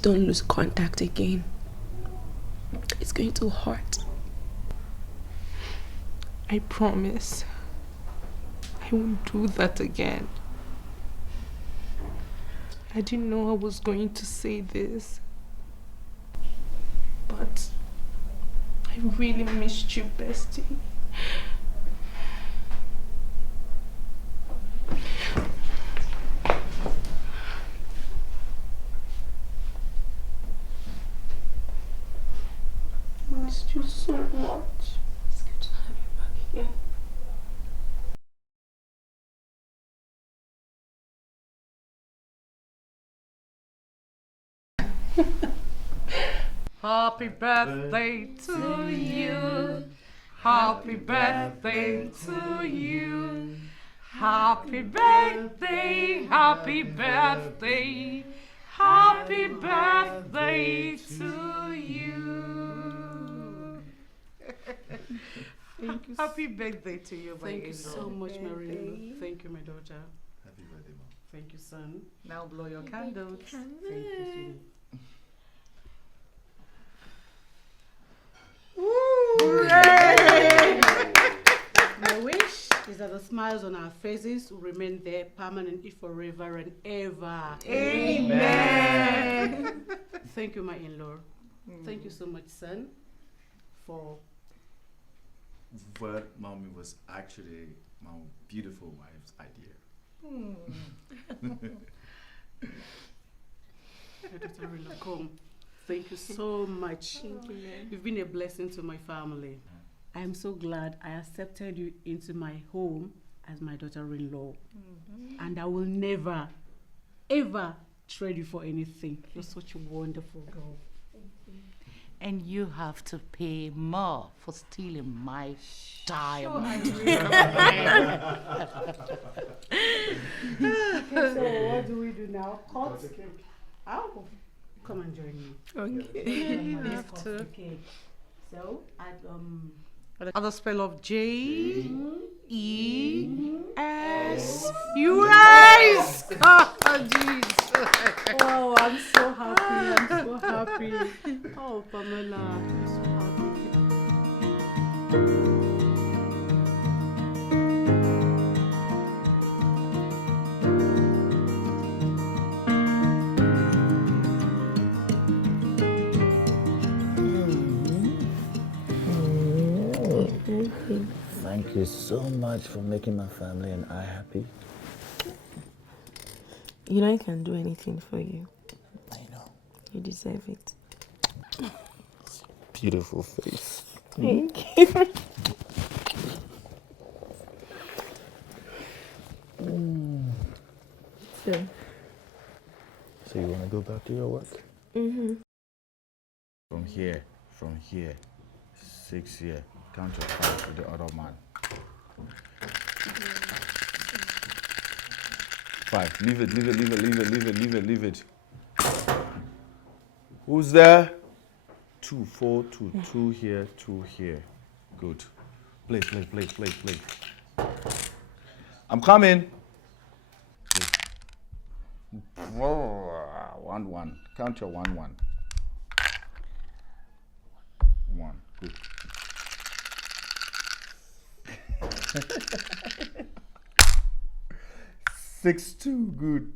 don't lose contact again. It's going to hurt. I promise. I won't do that again. I didn't know I was going to say this. But I really missed you, bestie. Missed you so much. It's good to have you back again. Happy birthday to you. Happy birthday to you. Happy birthday, happy birthday. Happy birthday to you. Thank you. Happy birthday to you, my Thank you angel. so much, Marina. Thank you, my daughter. Happy birthday, Mom. Thank you, son. Now blow your candles. Thank you, sweetie. smiles on our faces will remain there permanently forever and ever. Amen. Thank you, my in-law. Thank you so much, son, for... But mommy was actually my beautiful wife's idea. Come. Thank you so much. Thank you, ma'am. You've been a blessing to my family. I am so glad I accepted you into my home as my daughter-in-law. And I will never, ever trade you for anything. You're such a wonderful girl. And you have to pay more for stealing my diamond. So what do we do now? Cut? Oh, come and join me. Okay. You have to. Okay. So at the spell of J E S U S. Oh, Jesus. Oh, I'm so happy. I'm so happy. Oh, Pamela, I'm so Thank you so much for making my family and I happy. You know I can do anything for you. I know. You deserve it. Beautiful face. Thank you. So you want to go back to your work? From here, 6 here. Count your 5 with the other man. 5. Leave it. Who's there? 2, 4, 2. 2 here, 2 here. Good. Play. I'm coming. 1. Count your 1, 1. 1. Good. 6, 2. Good.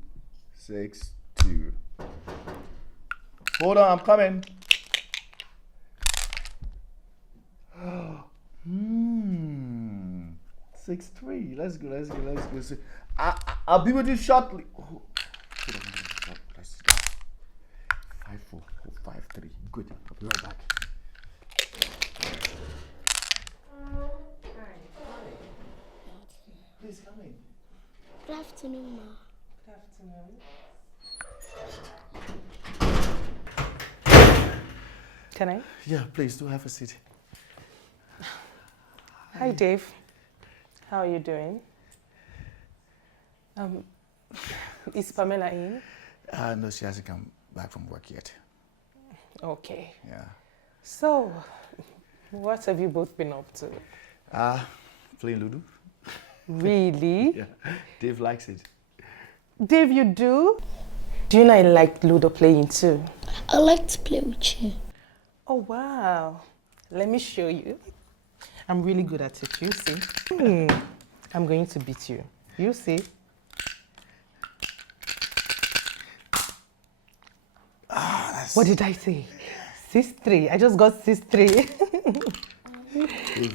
6, 2. Hold on, I'm coming. 6, 3. Let's go. I'll be with you shortly. Oh. 5, 4, 5, 3. Good. I'll be right back. Please come in. Good afternoon, Ma. Good afternoon. Can I? Yeah, please do have a seat. Hi, Dave. How are you doing? Is Pamela in? No, she hasn't come back from work yet. Okay. Yeah. So, what have you both been up to? Playing Ludo. Really? Yeah. Dave likes it. Dave, you do? Do you know I like Ludo playing too? I like to play with you. Oh, wow. Let me show you. I'm really good at it, you see. I'm going to beat you. You see. What did I say? 6-3. I just got 6-3.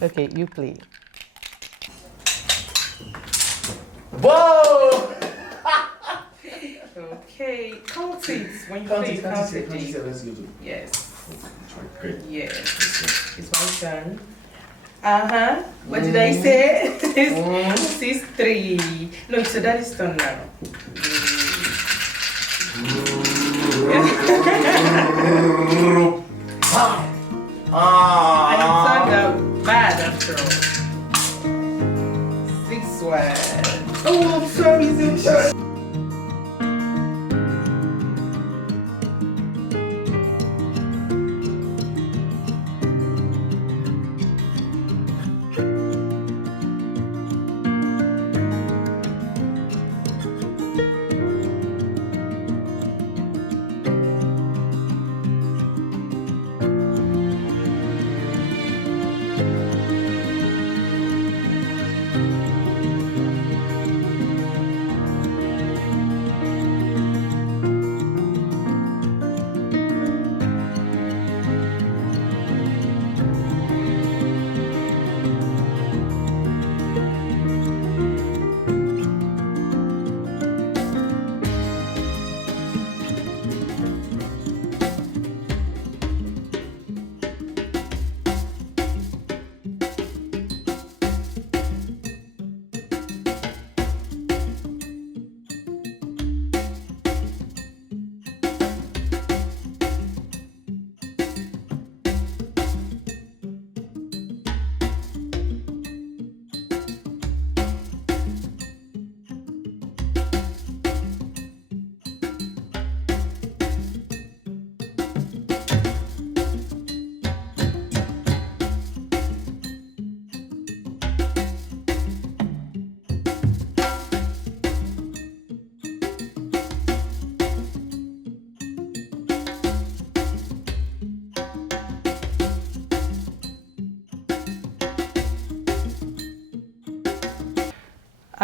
Okay, you play. Whoa! Okay, count it. When you Count play, it. Let's go to. Yes. Great. Yes. It's my turn. What did I say? 6-3. No, it's a daddy's turn now. And it turned out bad after all. 6-1. Oh, I'm sorry, sister.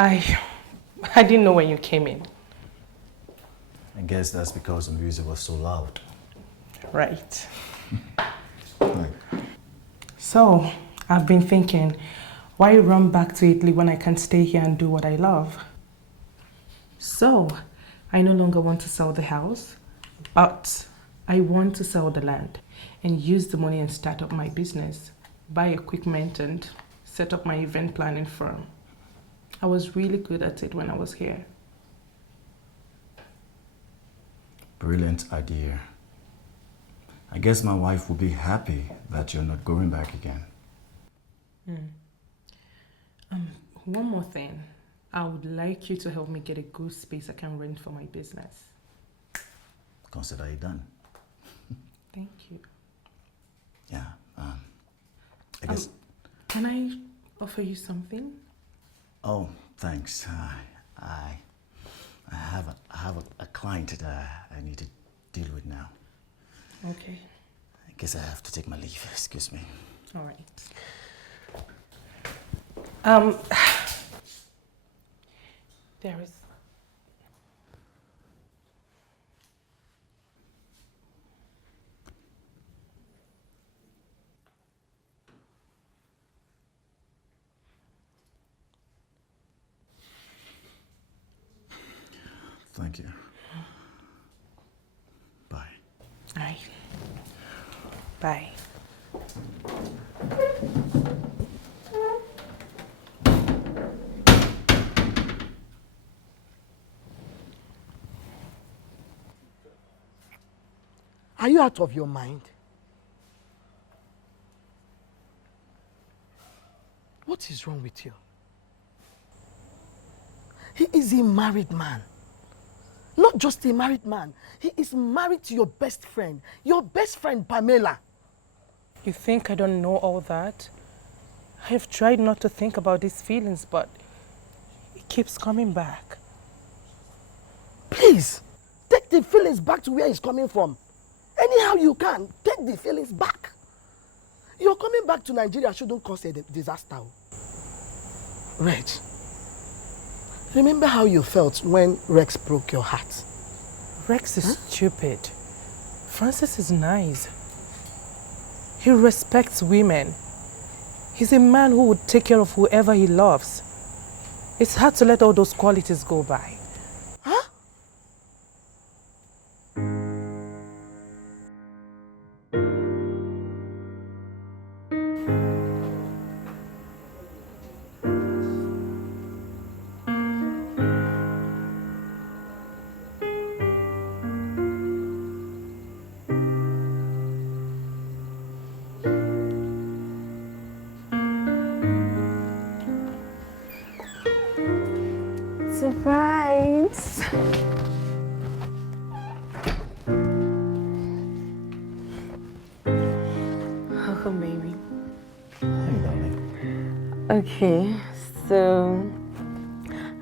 I didn't know when you came in. I guess that's because the music was so loud. Right. So, I've been thinking, why run back to Italy when I can stay here and do what I love? So, I no longer want to sell the house, but I want to sell the land and use the money and start up my business, buy equipment and set up my event planning firm. I was really good at it when I was here. Brilliant idea. I guess my wife will be happy that you're not going back again. One more thing. I would like you to help me get a good space I can rent for my business. Consider it done. Thank you. Yeah, I guess... Can I offer you something? Oh, thanks. I have a client that I need to deal with now. Okay. I guess I have to take my leave. Excuse me. All right. There is... Thank you. Bye. All right. Bye. Are you out of your mind? What is wrong with you? He is a married man. Not just a married man. He is married to your best friend Pamela. You think I don't know all that? I have tried not to think about these feelings, but it keeps coming back. Please, take the feelings back to where it's coming from. Anyhow you can, take the feelings back. Your coming back to Nigeria shouldn't cause a disaster. Reg, remember how you felt when Rex broke your heart? Rex is stupid. Francis is nice. He respects women. He's a man who would take care of whoever he loves. It's hard to let all those qualities go by. Huh? Surprise! Welcome, baby. Hi, darling. Okay, so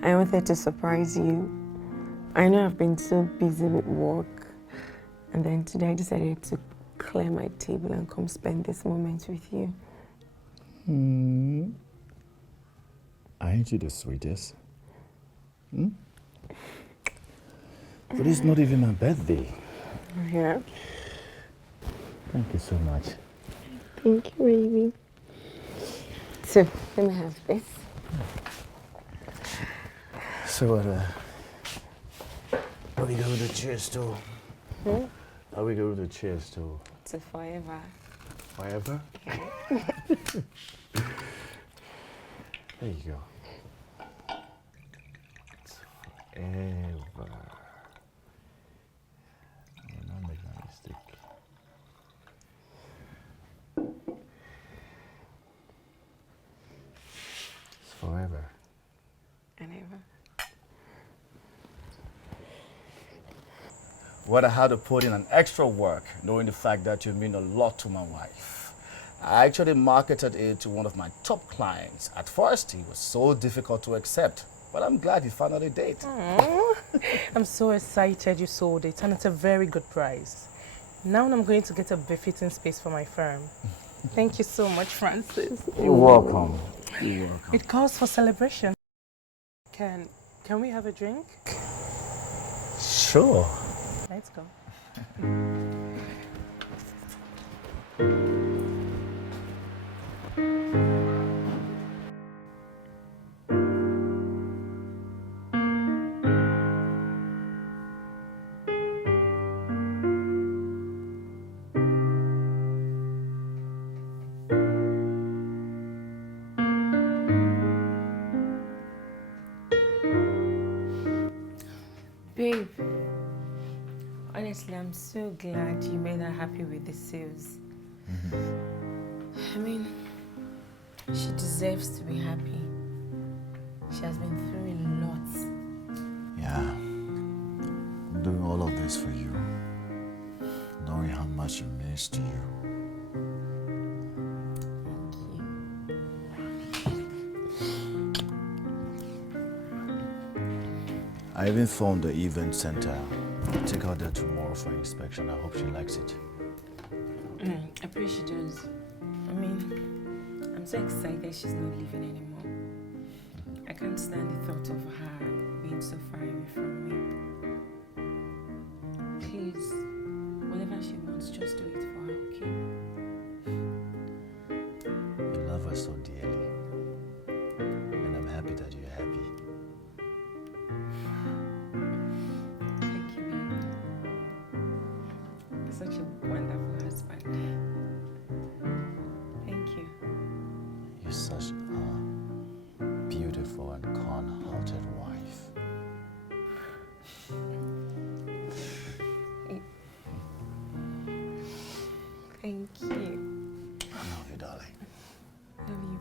I wanted to surprise you. I know I've been so busy with work, and then today I decided to clear my table and come spend this moment with you. Ain't you the sweetest? But it's not even my birthday. Yeah. Thank you so much. Thank you, baby. So, let me have this. So, are we going to cheers to? Are we going to cheers to? To forever. Forever? There you go. It's forever. I'm not making a mistake. It's forever. And ever. What I had to put in an extra work, knowing the fact that you mean a lot to my wife. I actually marketed it to one of my top clients. At first, it was so difficult to accept, but I'm glad he finally did. I'm so excited you sold it, and it's a very good price. Now I'm going to get a befitting space for my firm. Thank you so much, Francis. You're welcome. You're welcome. It calls for celebration. Can we have a drink? Sure. Let's go. Babe, honestly, I'm so glad you made her happy with the sales. I mean, she deserves to be happy. She has been through a lot. Yeah. I'm doing all of this for you. Knowing how much it means to you. I even phoned the event center. I'll take her there tomorrow for inspection. I hope she likes it. I pray she does. I mean, I'm so excited she's not leaving anymore. I can't stand the thought of her being so far away from me. Please, whatever she wants, just do it for her, okay? You love her so dearly. And I'm happy that you're happy. Thank you, babe. You're such a wonderful husband. Thank you. You're such a beautiful and kind-hearted wife. Thank you. I love you, darling. Love you,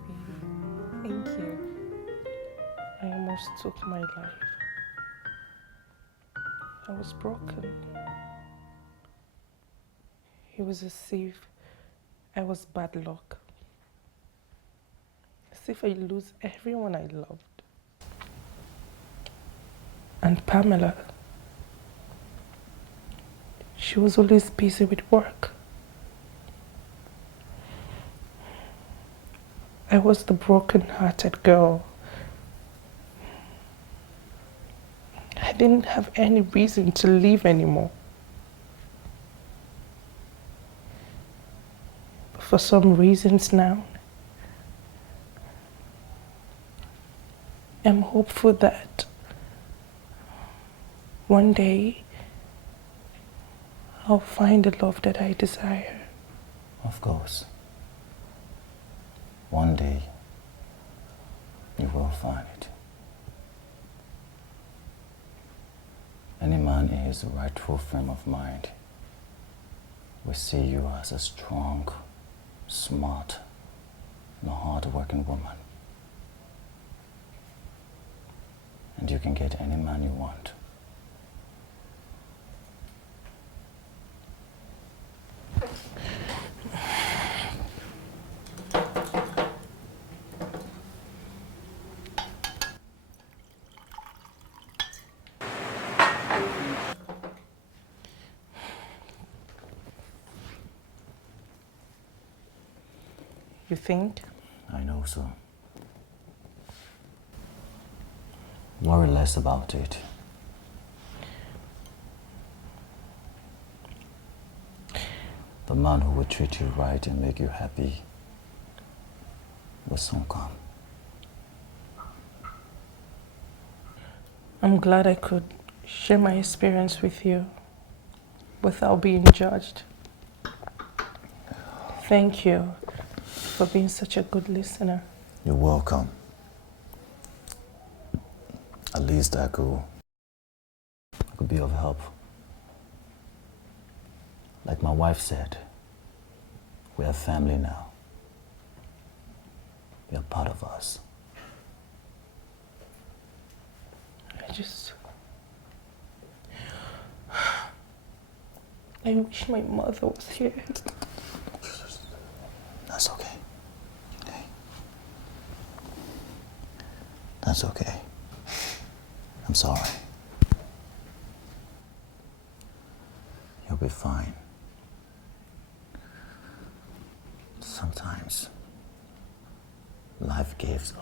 baby. Thank you. I almost took my life. I was broken. It was as if I was bad luck. As if I lose everyone I loved. And Pamela, she was always busy with work. I was the broken-hearted girl. I didn't have any reason to live anymore. But for some reasons now, I'm hopeful that one day I'll find the love that I desire. Of course. One day, you will find it. Any man in his rightful frame of mind will see you as a strong, smart, and hard-working woman. And you can get any man you want. You think? I know so. Worry less about it. The man who will treat you right and make you happy will soon come. I'm glad I could share my experience with you without being judged. Thank you for being such a good listener. You're welcome. At least I could be of help. Like my wife said, we are family now. You're part of us. I wish my mother was here. That's okay. Okay? That's okay. I'm sorry. You'll be fine. Sometimes life gives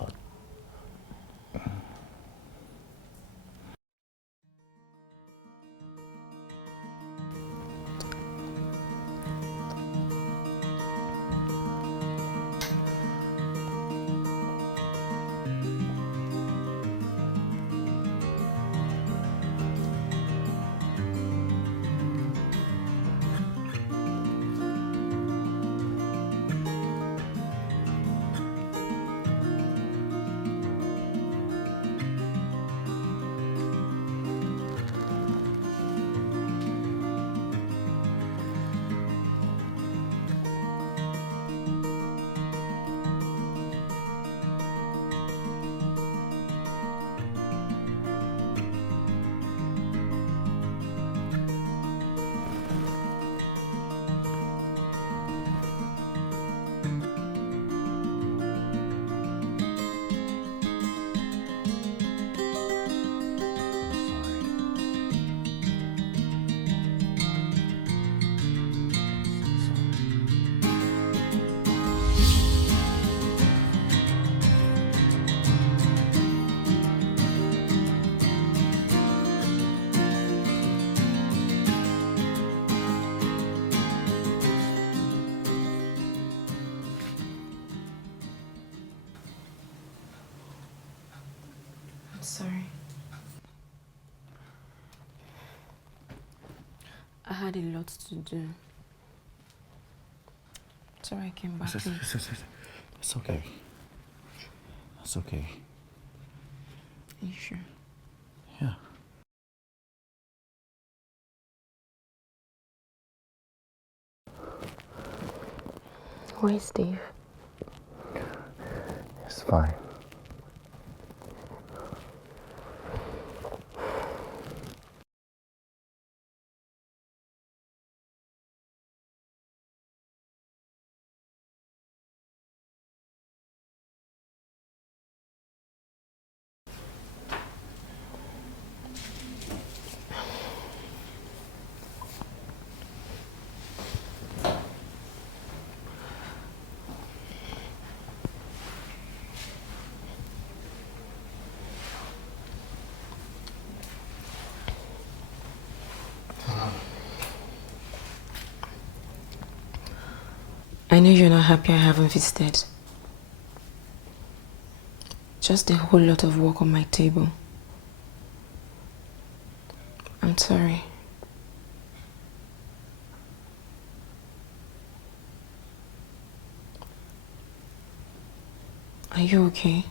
sorry. I had a lot to do. Sorry I came back. It's okay. It's okay. Are you sure? Yeah. Where's Dave? It's fine. I know you're not happy I haven't visited. Just a whole lot of work on my table. I'm sorry. Are you okay?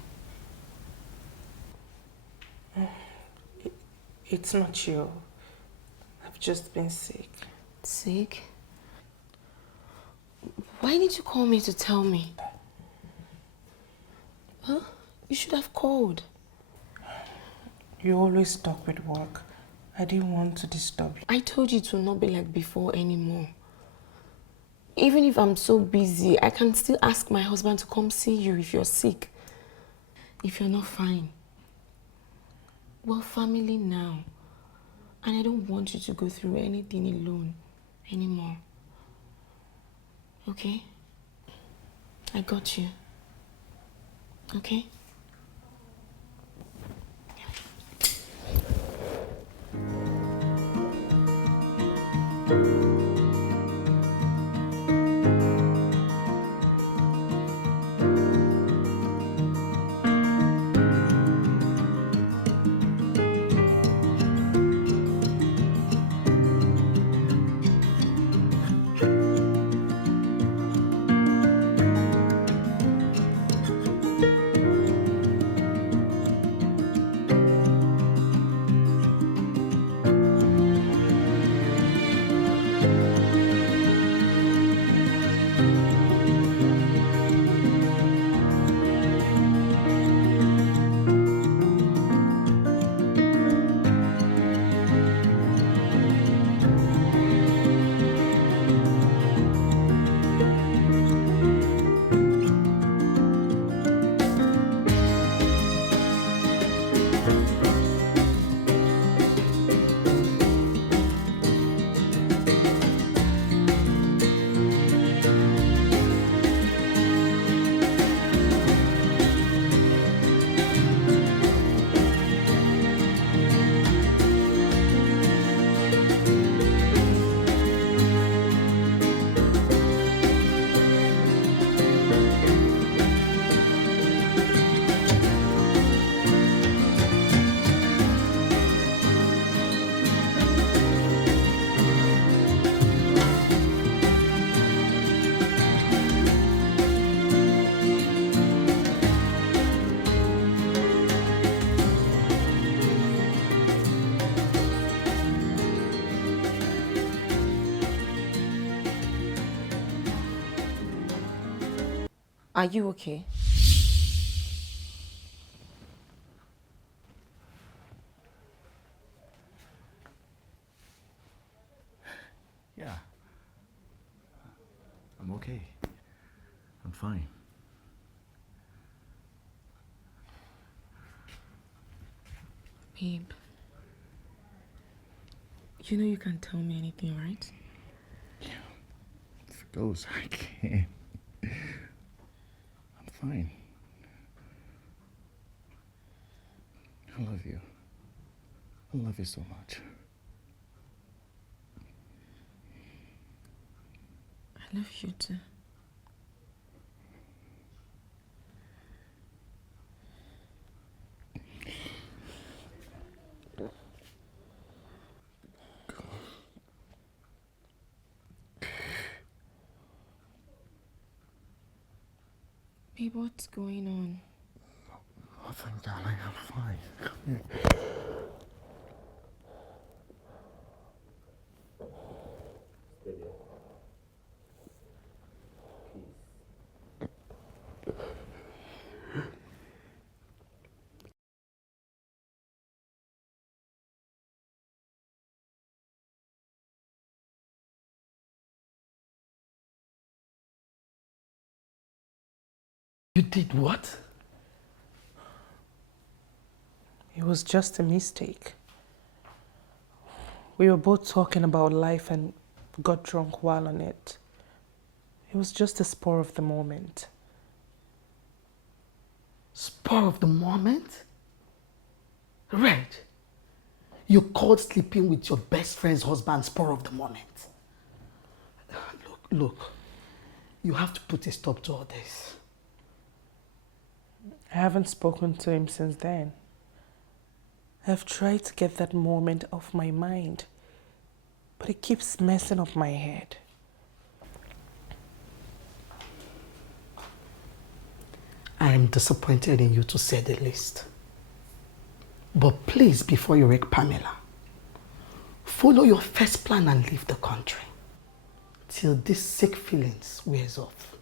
It's not you. I've just been sick. Sick? Why did you call me to tell me? Huh? You should have called. You always talk with work. I didn't want to disturb you. I told you to not be like before anymore. Even if I'm so busy, I can still ask my husband to come see you if you're sick. If you're not fine. We're family now. And I don't want you to go through anything alone anymore. Okay? I got you. Okay? Are you okay? Yeah. I'm okay. I'm fine. Babe. You know you can tell me anything, right? Of course I can. I'm fine. I love you. I love you so much. I love you too. Babe, what's going on? Nothing, darling. I'm fine. Come here. You did what? It was just a mistake. We were both talking about life and got drunk while on it. It was just a spur of the moment. Spur of the moment? Red, you called sleeping with your best friend's husband spur of the moment. Look, you have to put a stop to all this. I haven't spoken to him since then. I've tried to get that moment off my mind, but it keeps messing up my head. I am disappointed in you, to say the least. But please, before you wreck Pamela, follow your first plan and leave the country till these sick feelings wears off.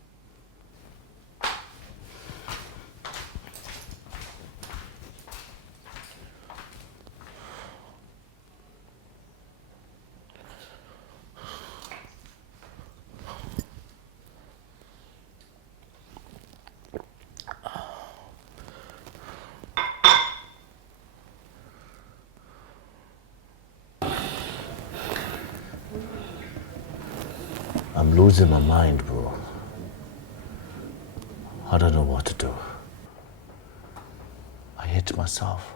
I'm losing my mind, bro. I don't know what to do. I hate myself.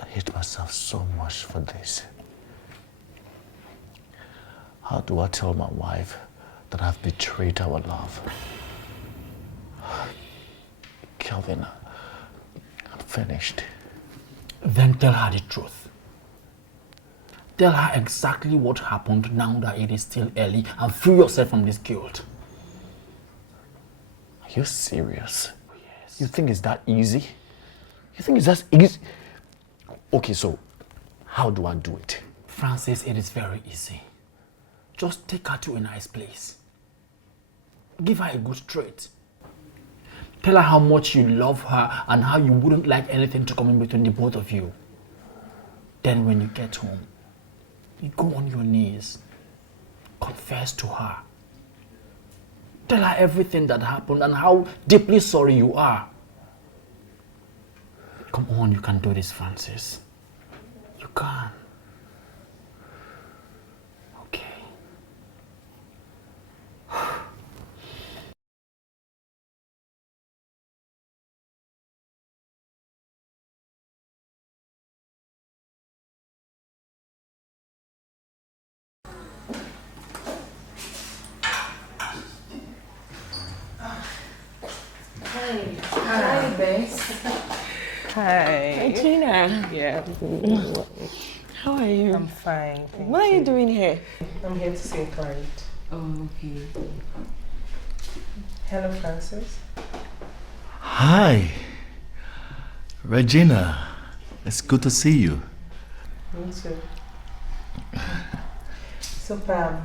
I hate myself so much for this. How do I tell my wife that I've betrayed our love? Kelvin, I'm finished. Then tell her the truth. Tell her exactly what happened now that it is still early and free yourself from this guilt. Are you serious? Yes. You think it's that easy? You think it's that easy? Okay, so how do I do it? Francis, it is very easy. Just take her to a nice place. Give her a good treat. Tell her how much you love her and how you wouldn't like anything to come in between the both of you. Then when you get home, you go on your knees, confess to her. Tell her everything that happened and how deeply sorry you are. Come on, you can do this, Francis. You can. Okay. Hi, Bess. Hi. Hi, Tina. Yeah. How are you? I'm fine. What are you doing here? I'm here to see a client. Oh, okay. Hello, Francis. Hi, Regina. It's good to see you. Me too. So, Pam,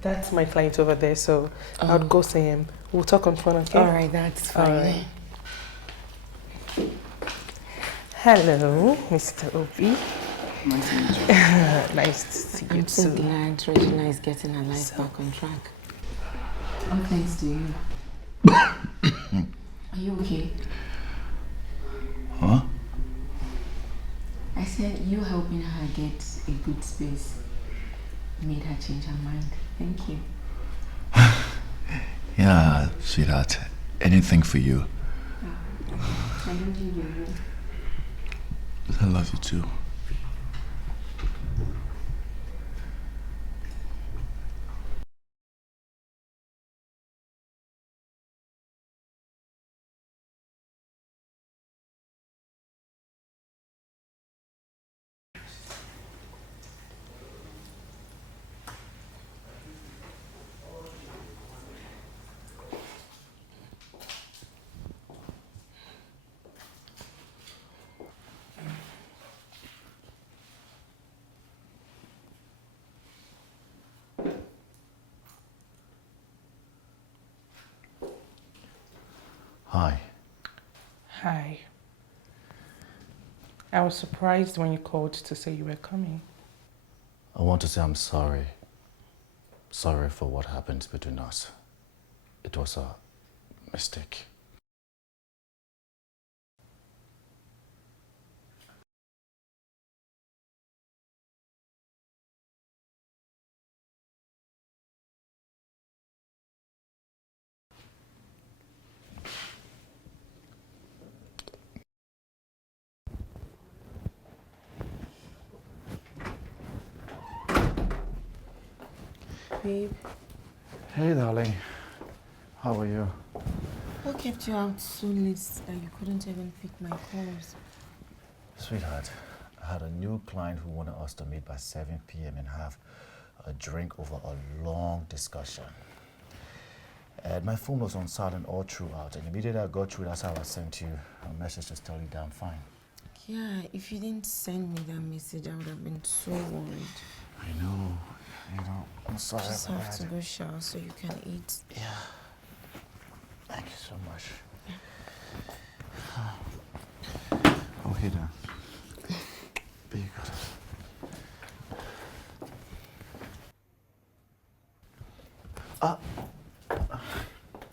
that's my client over there, so I'll go see him. We'll talk on phone, okay? All right, that's fine. All right. Hello, Mr. Obi. Nice to meet you. Nice to see you I'm so too. glad Regina is getting her life back on track. All thanks to you. Are you okay? Huh? I said you helping her get a good space made her change her mind. Thank you. Yeah, sweetheart. Anything for you. I love you, baby. I love you too. Hi. Hi. I was surprised when you called to say you were coming. I want to say I'm sorry. Sorry for what happened between us. It was a mistake. Babe, Hey, darling. How are you? what kept you out so late that you couldn't even pick my calls? Sweetheart, I had a new client who wanted us to meet by 7 p.m. and have a drink over a long discussion. And my phone was on silent all throughout, and immediately I got through, that's how I sent you a message to tell you that I'm fine. Yeah, if you didn't send me that message, I would have been so worried. I know. I'm sorry You just about have that. to go shower so you can eat. Yeah. Thank you so much. Okay then. Be good.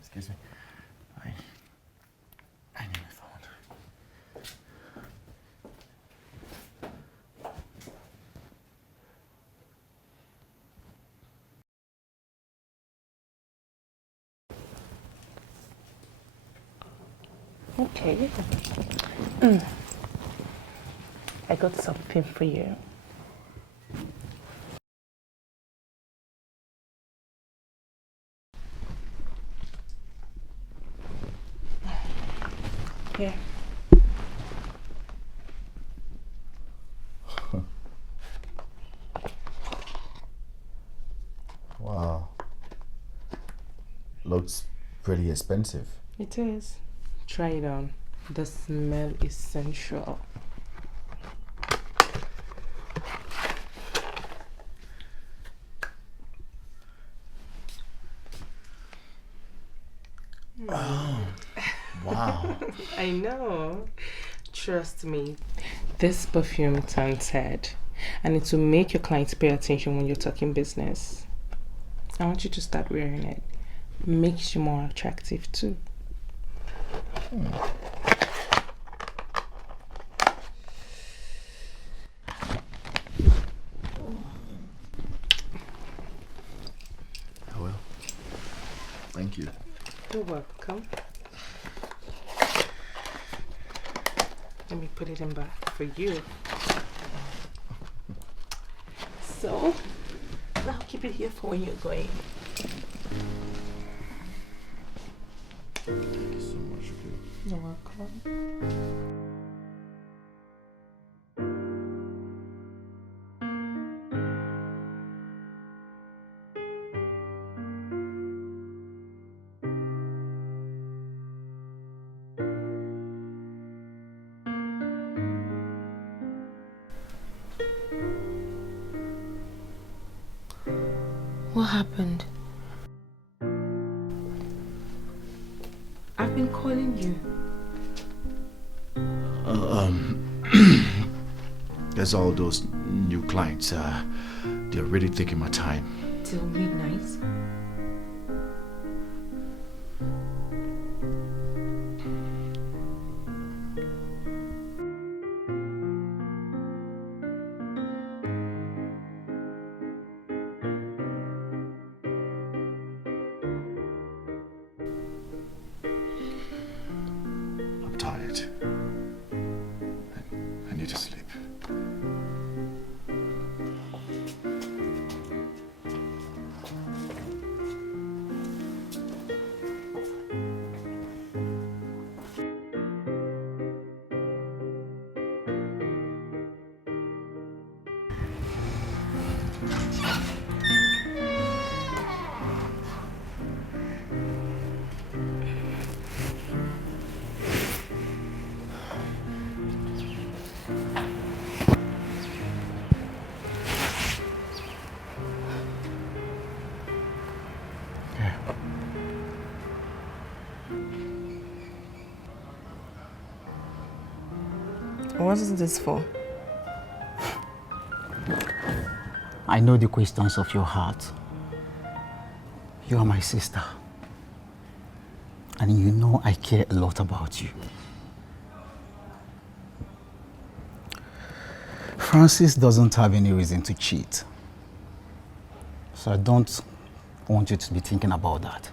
Excuse me. I need my phone. Okay. I got something for you. Here. Wow. Looks pretty expensive. It is. Try it on. The smell is sensual. Oh, wow. I know. Trust me. This perfume turns head, and it will make your clients pay attention when you're talking business. I want you to start wearing it. Makes you more attractive too. I will. Thank you. You're welcome. Let me put it in back for you. So, I'll keep it here for when you're going. Thank you so much. You're welcome. What happened? I've been calling you. There's all those new clients. They're really taking my time. Till midnight? I'm tired. I need to sleep. And what is this for? I know the questions of your heart. You are my sister. And you know I care a lot about you. Francis doesn't have any reason to cheat. So I don't want you to be thinking about that.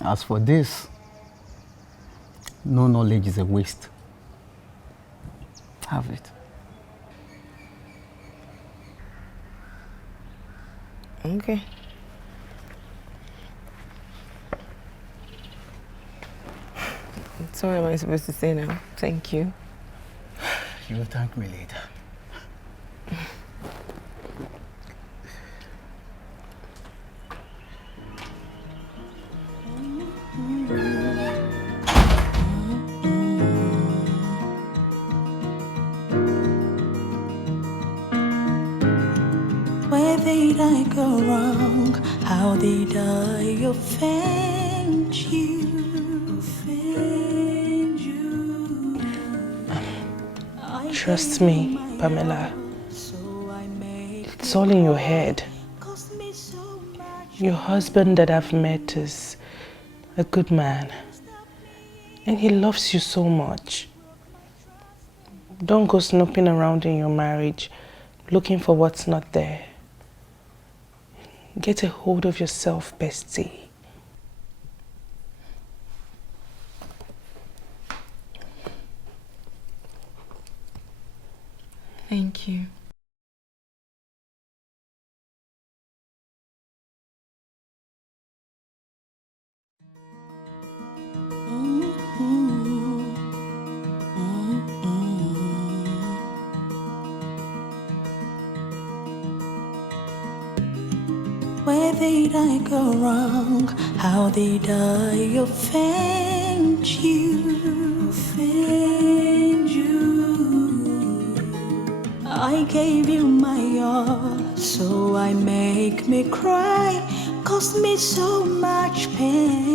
As for this, no knowledge is a waste. Have it. Okay. So what am I supposed to say now? Thank you. You'll thank me later. Where did I go wrong? How did I offend you? Trust me, Pamela. It's all in your head. Your husband that I've met is a good man. And he loves you so much. Don't go snooping around in your marriage, looking for what's not there. Get a hold of yourself, bestie. Thank you. Where did I go wrong? How did I offend you? Offend you. I gave you my all, so I make me cry, cost me so much pain.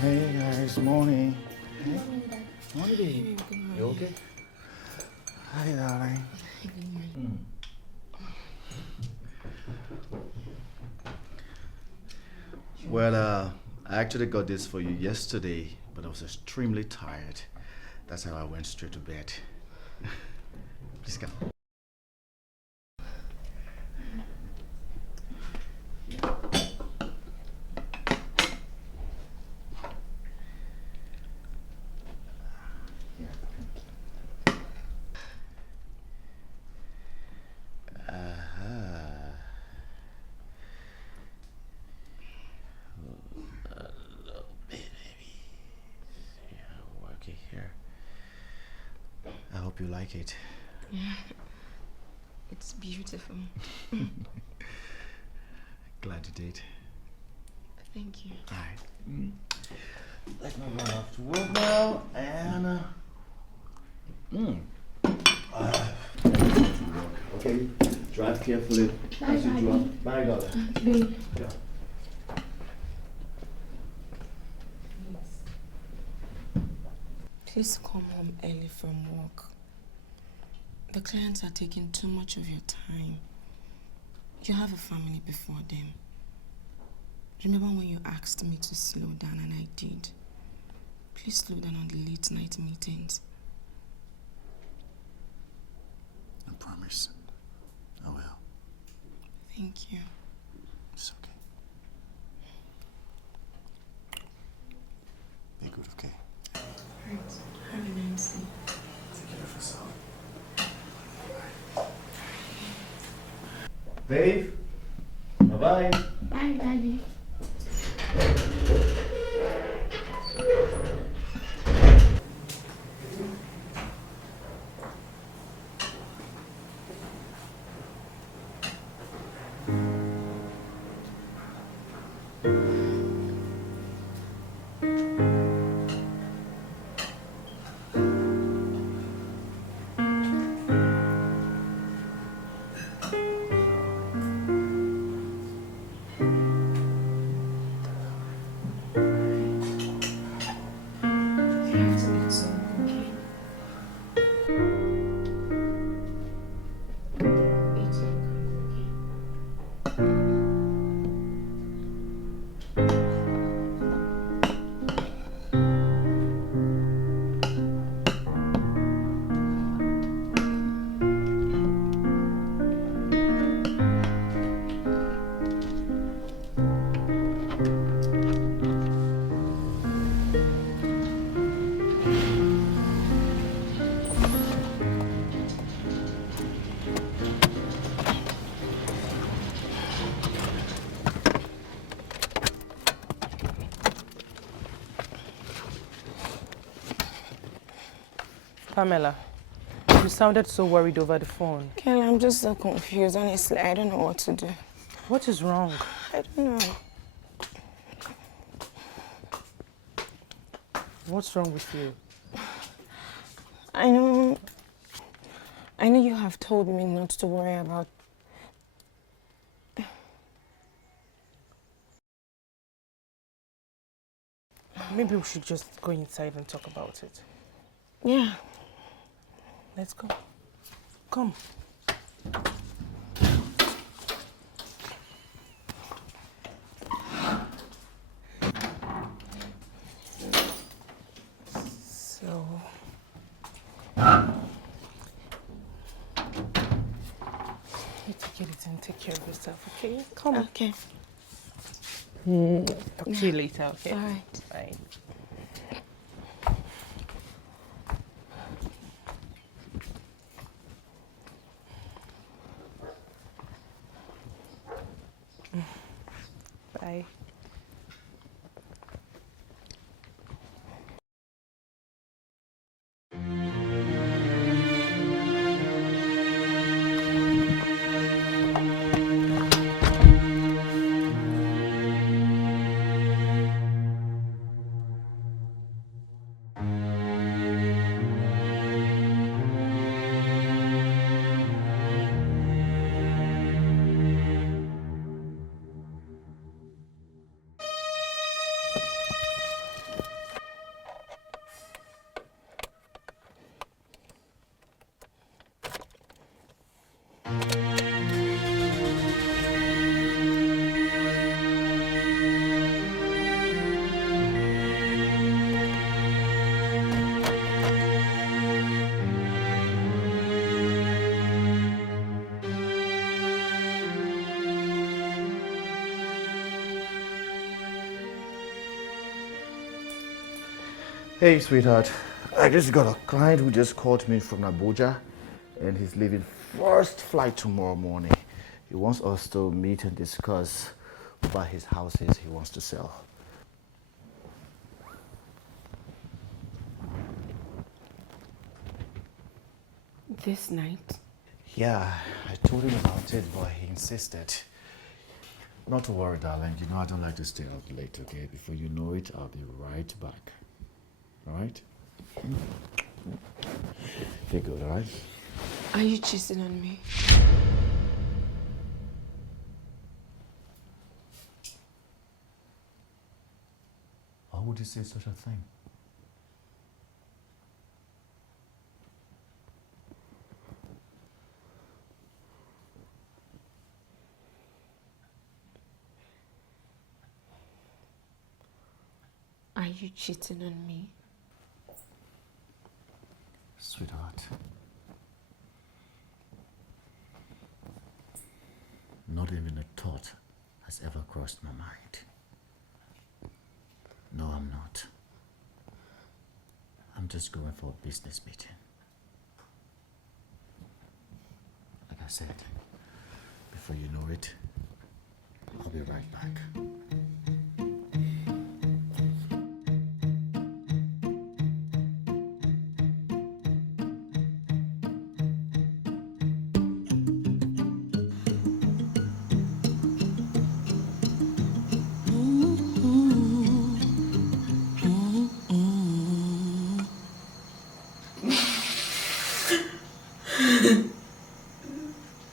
Hey guys, morning. Hey. Morning, baby. You okay? Hi, darling. Well, I actually got this for you yesterday, but I was extremely tired. That's how I went straight to bed. Please come. I hope you like it. Yeah, it's beautiful. Glad you did. Thank you. All right. Let's not run off to work now. And okay, drive carefully. Bye, As you Daddy. drive. Bye, darling. Babe. Yeah. Please come home early from work. The clients are taking too much of your time. You have a family before them. Remember when you asked me to slow down and I did? Please slow down on the late night meetings. I promise. I will. Thank you. It's okay. Be good, okay? Right. Have a nice day. Take care of yourself. Dave? Bye-bye. Bye, Daddy. Pamela, you sounded so worried over the phone. Kelly, I'm just so confused, honestly. I don't know what to do. What is wrong? I don't know. What's wrong with you? I know you have told me not to worry about... Maybe we should just go inside and talk about it. Yeah. Let's go. Come. So... you take it and take care of yourself, okay? Come. Okay. Talk to you later, okay? All right. Bye. Bye. Hey, sweetheart. I just got a client who just called me from Abuja, and he's leaving first flight tomorrow morning. He wants us to meet and discuss about his houses he wants to sell. This night? Yeah, I told him about it, but he insisted. Not to worry, darling. You know I don't like to stay out late, okay? Before you know it, I'll be right back. Alright? Be good, alright? Are you cheating on me? Why would you say such a thing? Are you cheating on me? Sweetheart. Not even a thought has ever crossed my mind. No, I'm not. I'm just going for a business meeting. Like I said, before you know it, I'll be right back.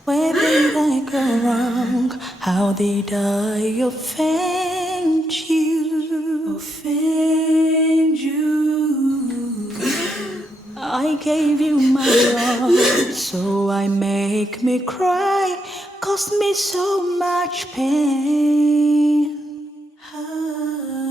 Where did I go wrong? How did I offend you? Offend you. I gave you my all, so I make me cry, cost me so much pain.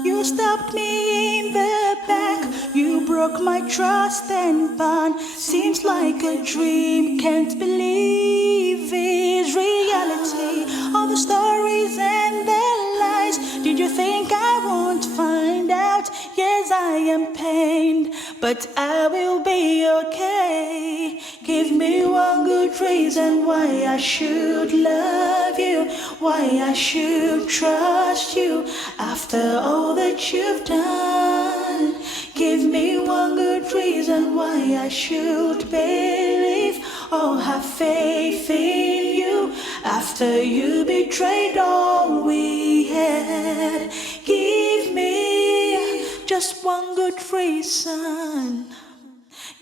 You stabbed me in the back, you broke my trust and bond. Seems like a dream, can't believe it's reality. All the stories and the lies, did you think I won't find out? Yes, I am pained, but I will be okay. Give me one good reason why I should love you, why I should trust you after all that you've done. Give me one good reason why I should believe or have faith in you after you betrayed all we had. Give me just one good reason.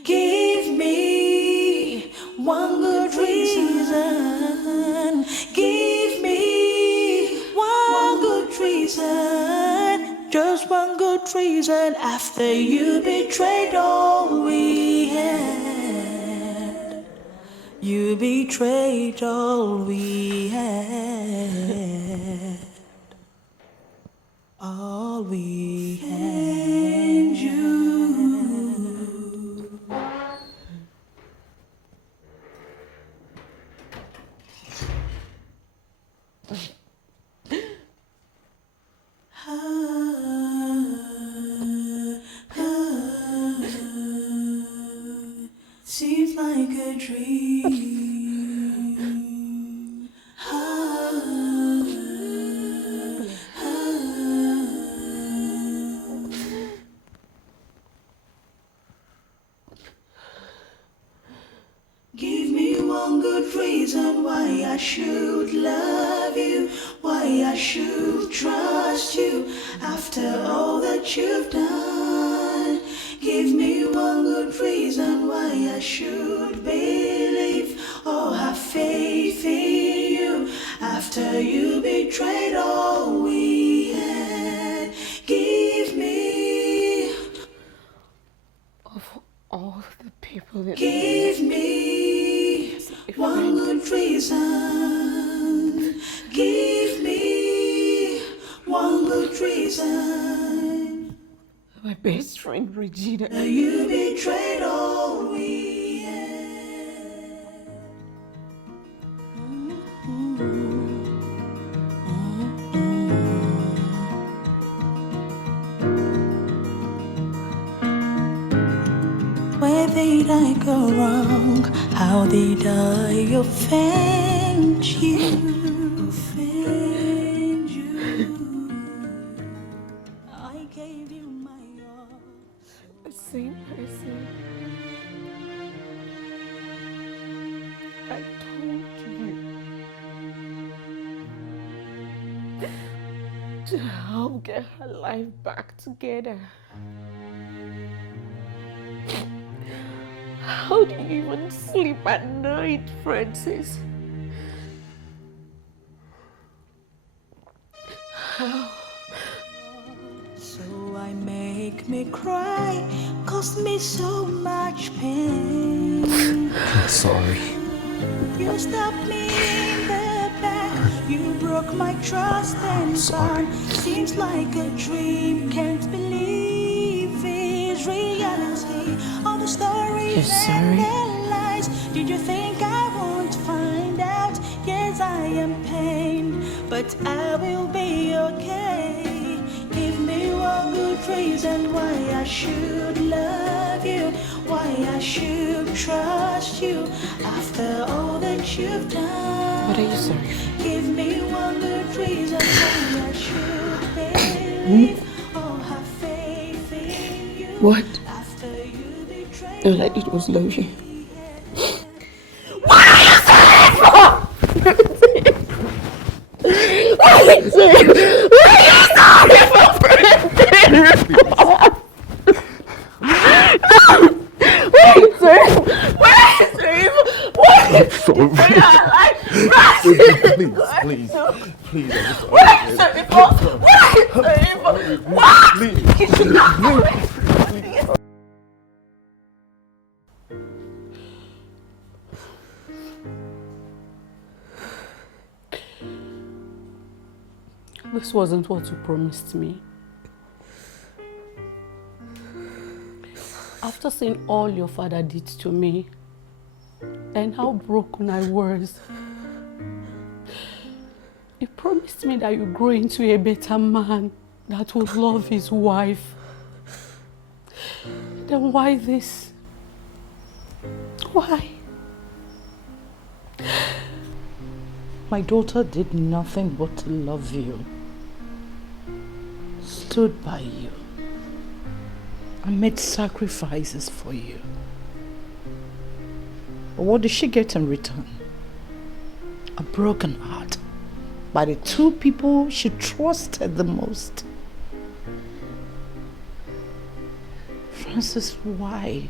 Give me one good reason. Give me one good reason. Just one good reason after you betrayed all we had. You betrayed all we had. All we had. You. Seems like a dream. Give me one good reason why I should love you, why I should trust you after all that you've done. Give me one good reason why I should believe or have faith in you after you betrayed all we had. Give me Of all the people that Give me one good reason. Give me one good reason. my best friend Regina. You betrayed all we had. did I go wrong? How did I offend you? Offend you. I gave you my all. The same person. I told you to help get her life back together. How do you even sleep at night, Francis? How? So I make me cry, cost me so much pain. I'm sorry. You stabbed me in the back, you broke my trust and bond. Seems like a dream, can't believe it's reality. All the stories You're sorry? and the lies. Did you think I won't find out? Yes, I am pained, but I will be okay. Give me one good reason why I should love you, why I should trust you after all that you've done. What are you sorry for? Give me one good reason why I should believe or have faith in you. What? After you betrayed. All I did was love you. What are you sorry for? What are you sorry for, Please, I'm sorry. What are you sorry for? What are you sorry for? What? This wasn't what you promised me. After seeing all your father did to me and how broken I was, you promised me that you grow into a better man that would love his wife. Then why this? Why? My daughter did nothing but to love you, stood by you, and made sacrifices for you. But what did she get in return? A broken heart by the two people she trusted the most. Francis, why?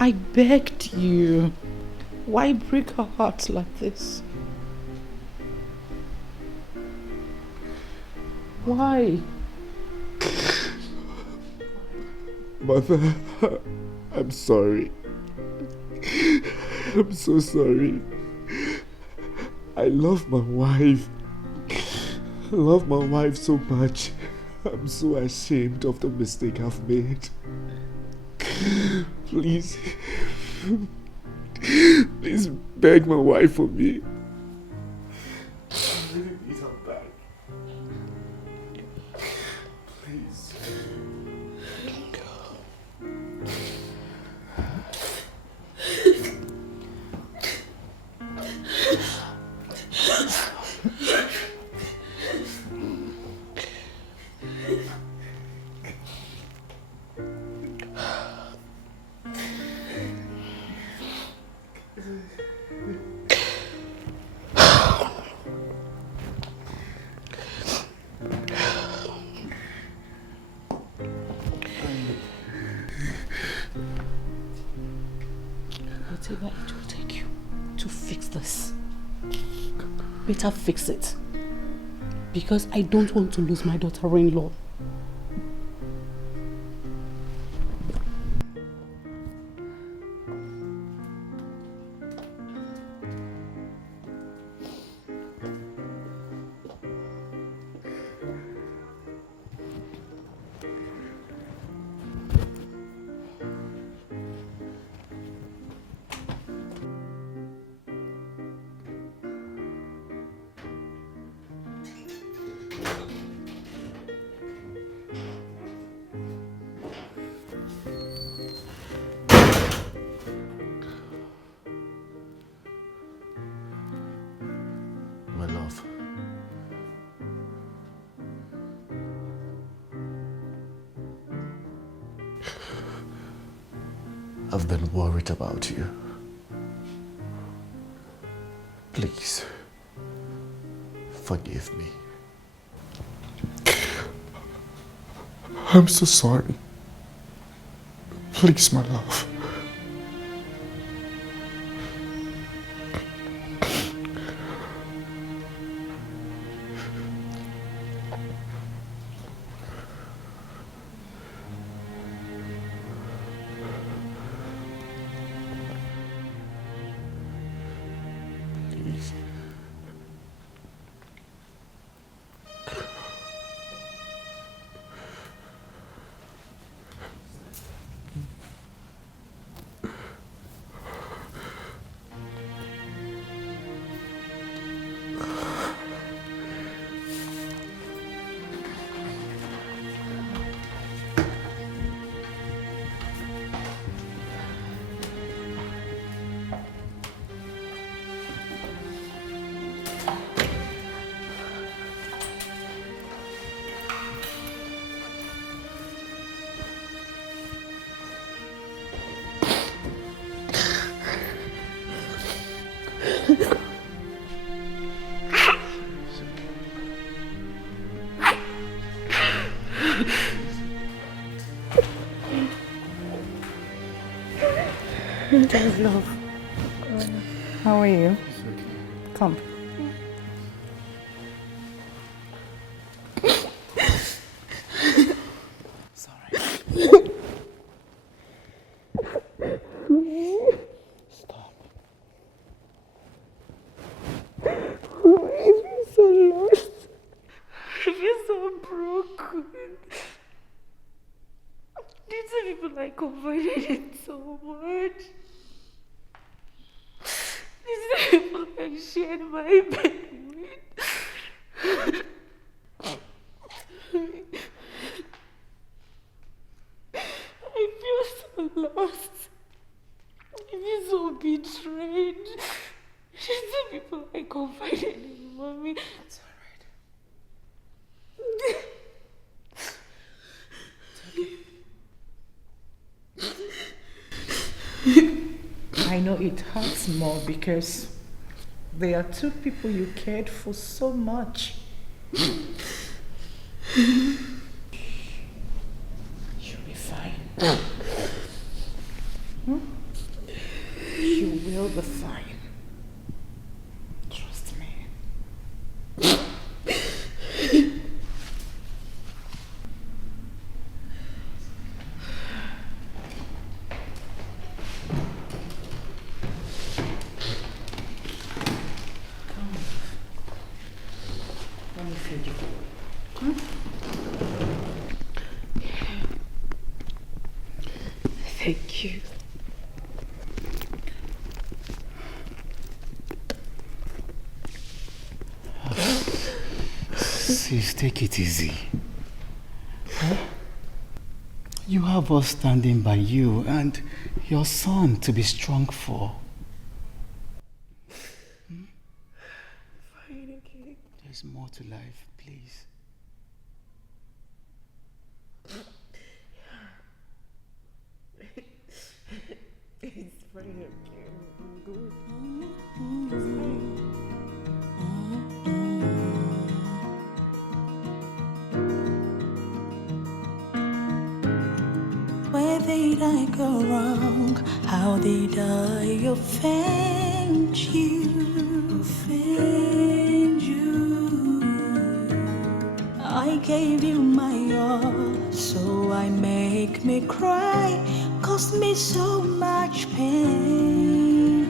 I begged you. Why break her heart like this? Why? Mother, I'm sorry. I'm so sorry. I love my wife. I love my wife so much. I'm so ashamed of the mistake I've made. Please. Please beg my wife for me. I really need her back. Please. Whatever it will take you to fix this, better fix it. Because I don't want to lose my daughter-in-law. I've been worried about you. Please, forgive me. I'm so sorry. Please, my love. Thanks, love. How are you? Come. Sorry. Stop. I feel so lost. I feel so broken. These are people I confided in so much. These are people I shared my bed with. I feel so lost. I feel so betrayed. These are people I confided in, Mommy. It's alright. I know it hurts more because they are two people you cared for so much. You'll be fine. You will be fine. Trust me. Thank you. Sis, take it easy. Huh? You have us standing by you and your son to be strong for. Fine, okay. There's more to life, please. It's fine, okay. I'm good. It's fine. Where did I go wrong? How did I offend you? Offend you. I gave you my all, so I make me cry. Cost me so much pain.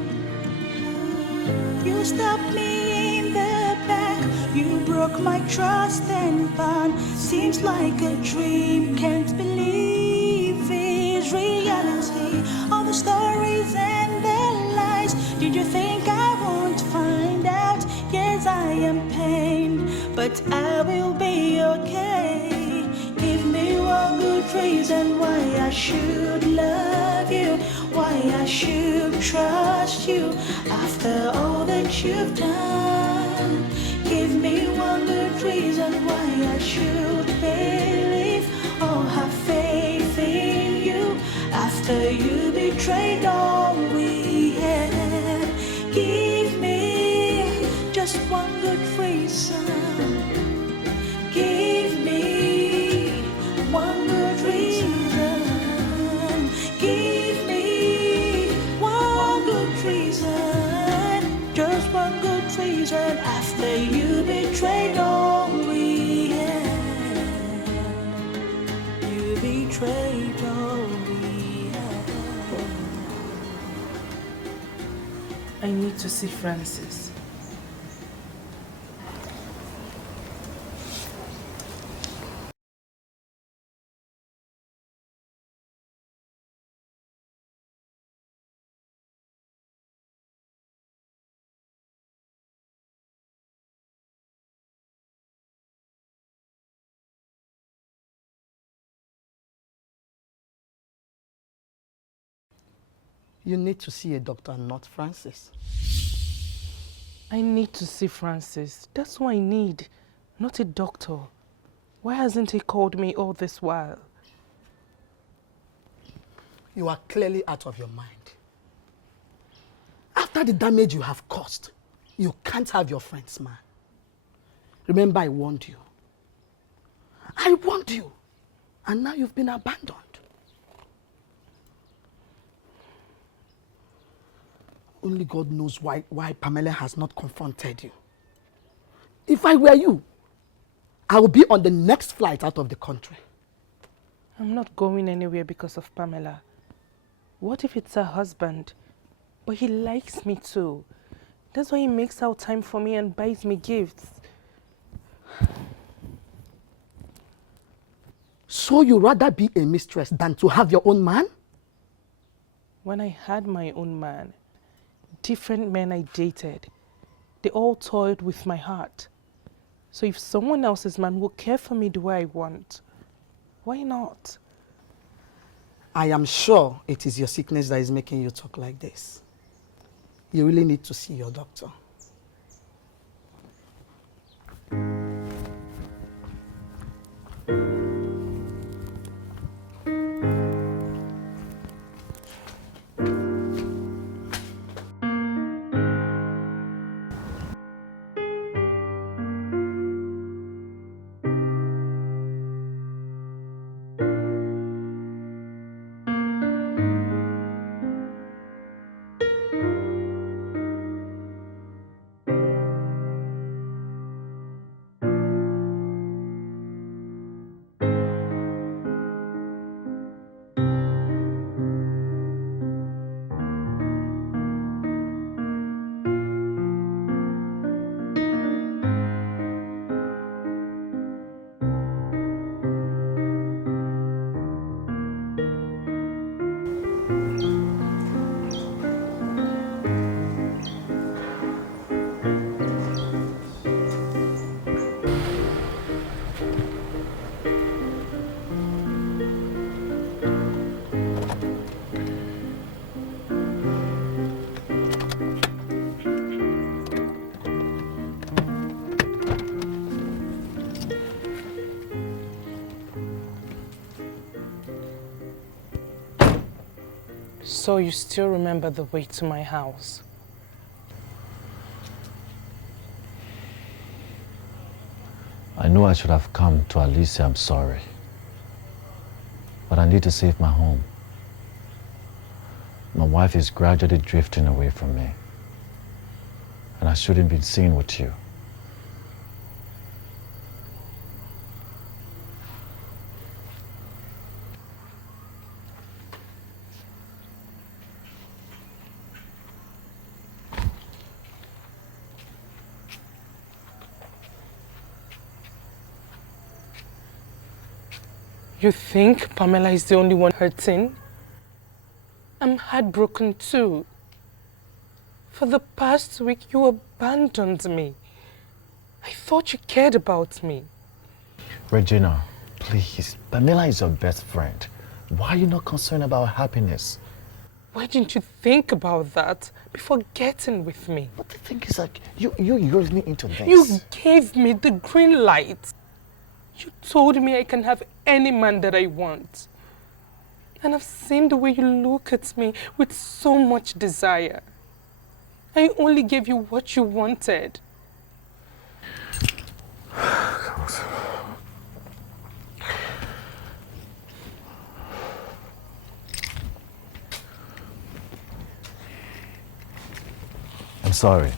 You stabbed me in the back. You broke my trust and bond. Seems like a dream, can't believe it's reality. All the stories and the lies. Did you think I won't find out? Yes, I am pain, but I will be okay. Give me one good reason why I should love you, why I should trust you after all that you've done. Give me one good reason why I should believe or have faith in you after you betrayed betrayed all we had. Give me just one good reason. Give me one good reason. Give me one good reason. Just one good reason. After you betrayed all we had. You betrayed all we had. I need to see Francis. You need to see a doctor and not Francis. I need to see Francis. That's what I need, not a doctor. Why hasn't he called me all this while? You are clearly out of your mind. After the damage you have caused, you can't have your friend's man. Remember, I warned you. I warned you. And now you've been abandoned. Only God knows why Pamela has not confronted you. If I were you, I would be on the next flight out of the country. I'm not going anywhere because of Pamela. What if it's her husband? But he likes me too. That's why he makes out time for me and buys me gifts. So you'd rather be a mistress than to have your own man? When I had my own man, different men I dated, they all toyed with my heart. So if someone else's man will care for me the way I want, why not? I am sure it is your sickness that is making you talk like this. You really need to see your doctor. So you still remember the way to my house? I know I should have come to at least say I'm sorry. But I need to save my home. My wife is gradually drifting away from me. And I shouldn't be seen with you. You think Pamela is the only one hurting? I'm heartbroken too. For the past week, you abandoned me. I thought you cared about me. Regina, please. Pamela is your best friend. Why are you not concerned about her happiness? Why didn't you think about that before getting with me? But the thing is, like, you lured me into this. You gave me the green light. You told me I can have any man that I want. And I've seen the way you look at me with so much desire. I only gave you what you wanted. I'm sorry.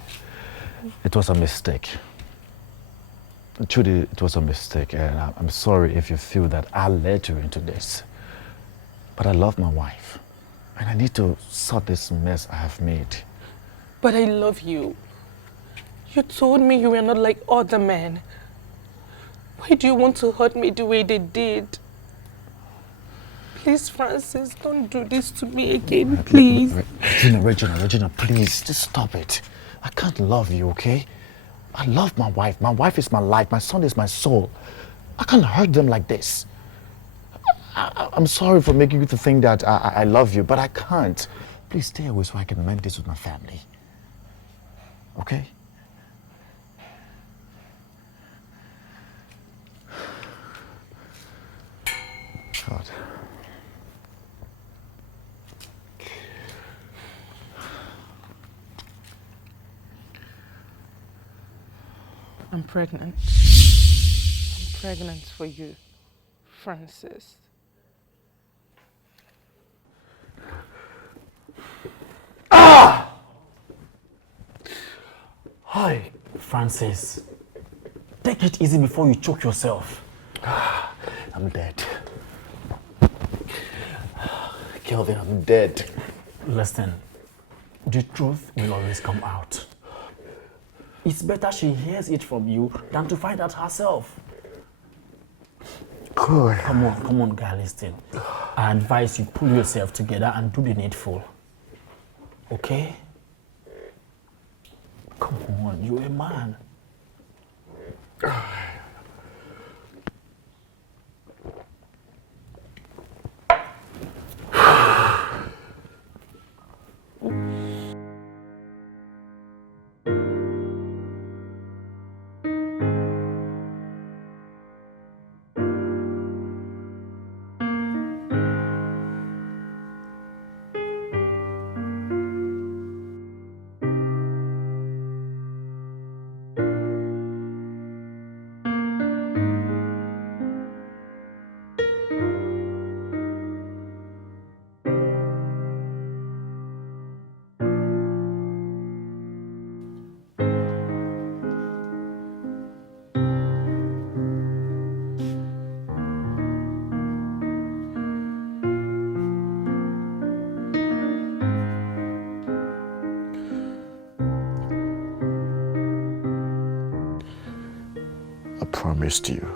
It was a mistake. Truly, it was a mistake, and I'm sorry if you feel that I led you into this. But I love my wife, and I need to sort this mess I have made. But I love you. You told me you were not like other men. Why do you want to hurt me the way they did? Please, Francis, don't do this to me again, please. Regina, please, just stop it. I can't love you, okay? I love my wife. My wife is my life. My son is my soul. I can't hurt them like this. I'm sorry for making you to think that I love you, but I can't. Please stay away so I can mend this with my family. Okay? God. I'm pregnant. I'm pregnant for you, Francis. Hi, Francis. Take it easy before you choke yourself. I'm dead. Kelvin, I'm dead. Listen, the truth will always come out. It's better she hears it from you than to find out herself. Good. Come on, guy, listen. I advise you pull yourself together and do the needful. Okay? Come on, you're a man. Promised you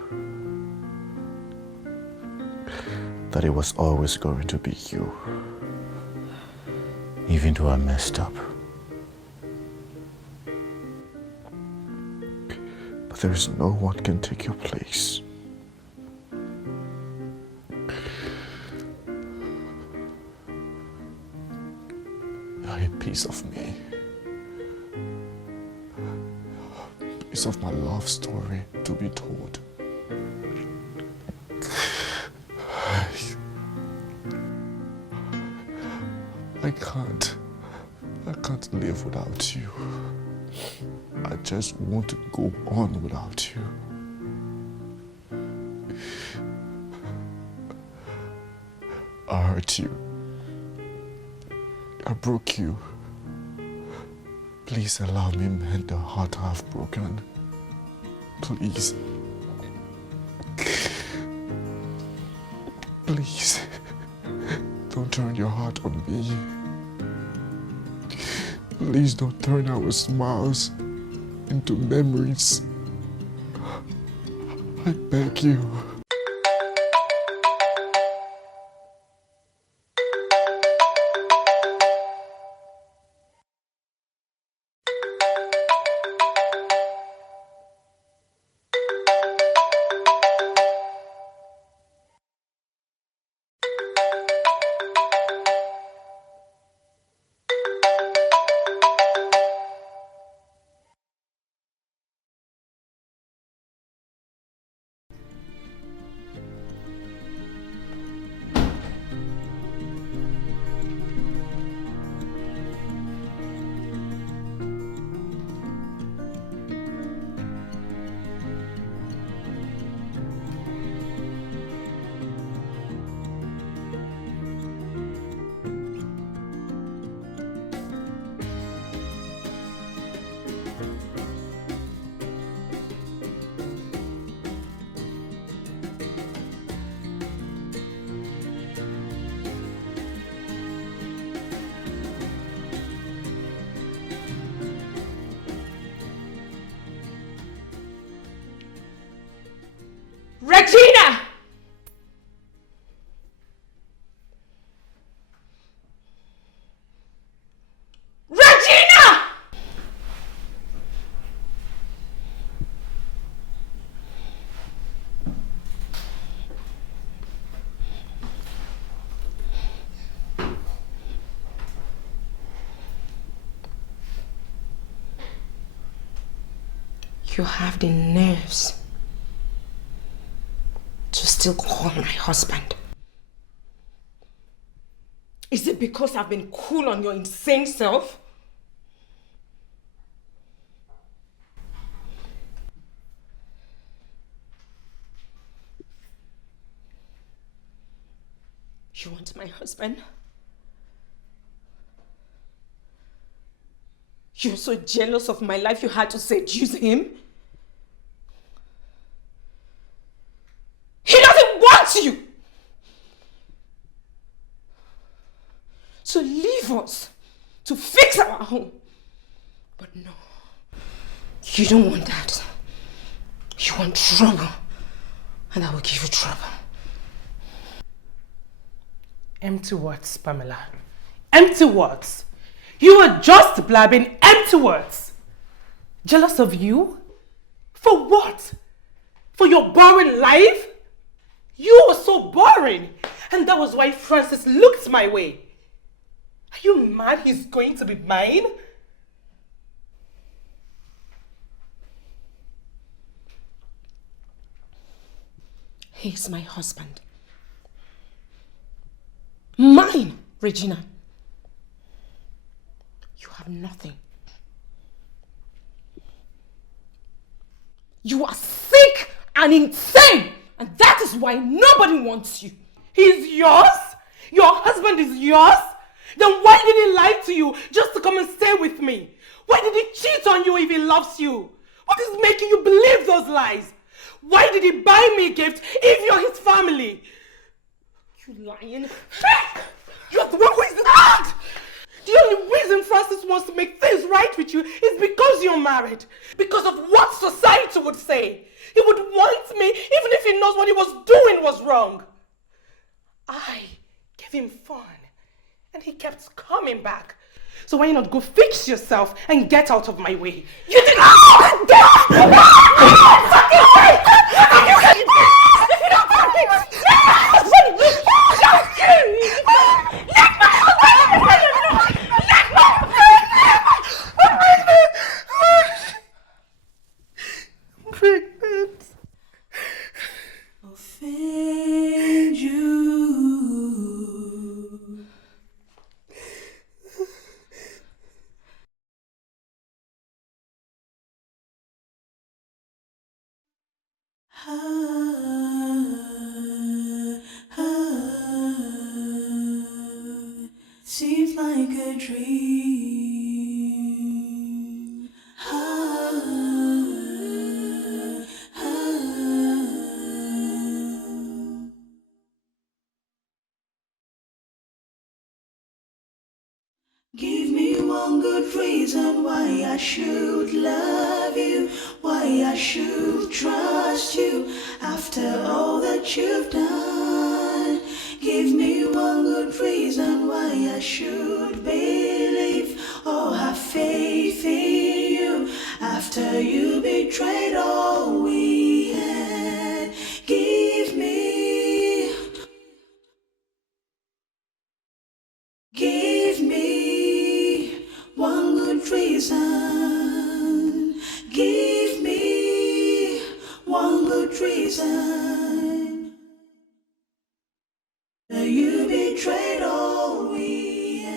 that it was always going to be you, even though I messed up. But there is no one can take your place. You're a piece of me. Piece of my love story to be told. I can't live without you. I just want to go on without you. I hurt you. I broke you. Please allow me mend the heart I've broken. Please. Please. Don't turn your heart on me. Please don't turn our smiles into memories. I beg you. Regina! Regina! You have the nerves to still call my husband. Is it because I've been cool on your insane self? You want my husband? You're so jealous of my life you had to seduce him? He doesn't want you! So leave us to fix our home. But no, you don't want that. You want trouble, and I will give you trouble. Empty words, Pamela. Empty words. You are just blabbing empty words. Jealous of you? For what? For your boring life? You were so boring. And that was why Francis looked my way. Are you mad he's going to be mine? He's my husband. Mine, Regina. You have nothing. You are sick and insane, and that is why nobody wants you. He's yours? Your husband is yours? Then why did he lie to you just to come and stay with me? Why did he cheat on you if he loves you? What is making you believe those lies? Why did he buy me a gift if you're his family? You lying. You're the one who is mad! The only reason Francis wants to make things right with you is because you're married. Because of what society would say. He would want me even if he knows what he was doing was wrong. I gave him fun and he kept coming back. So why not go fix yourself and get out of my way? You did offend you. Seems like a dream. Give me one good reason why I should love you, why I should trust you after all that you've done. Give me one good reason why I should believe or have faith in you after you betrayed all we had. Give me one good reason. Give me one good reason. You betrayed all we had.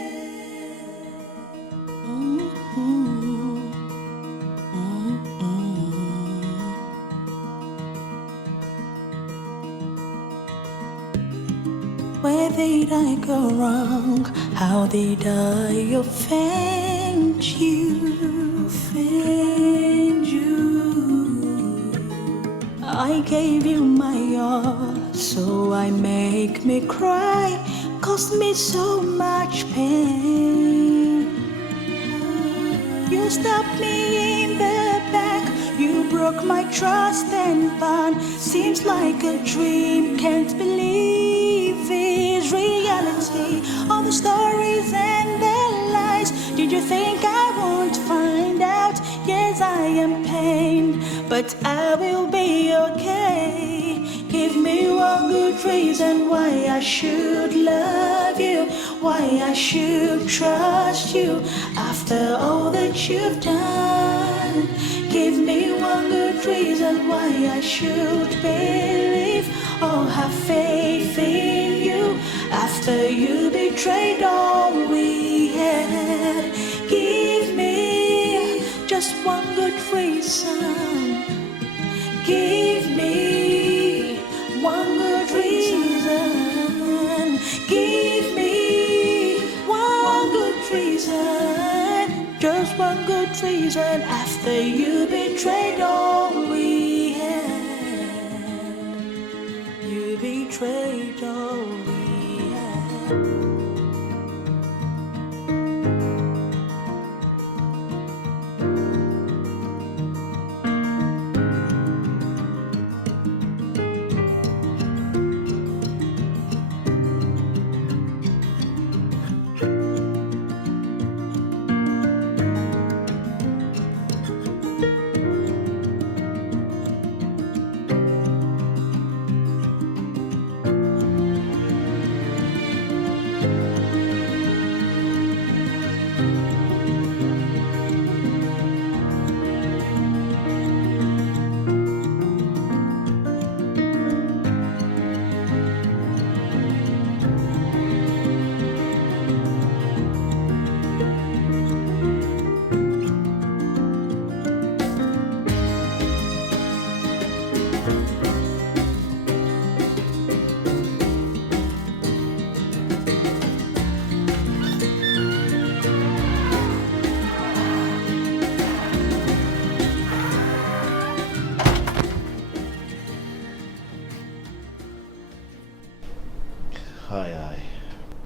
Where did I go wrong? How did I offend you? Offend you. I gave you my all, so I make me cry, cost me so much pain. You stabbed me in the back, you broke broke my trust and bond. Seems like a dream, can't believe it's reality. All the stories and the lies. Did you think I won't find out? Yes, I am pained, but I will be okay. Give me one good reason why I should love you, why I should trust you after all that you've done. Give me one good reason why I should believe or have faith in you after you betrayed all we had. Give me just one good reason. Give me one good reason. Give me one good reason. Just one good reason after you betrayed all we had. You betrayed all we had.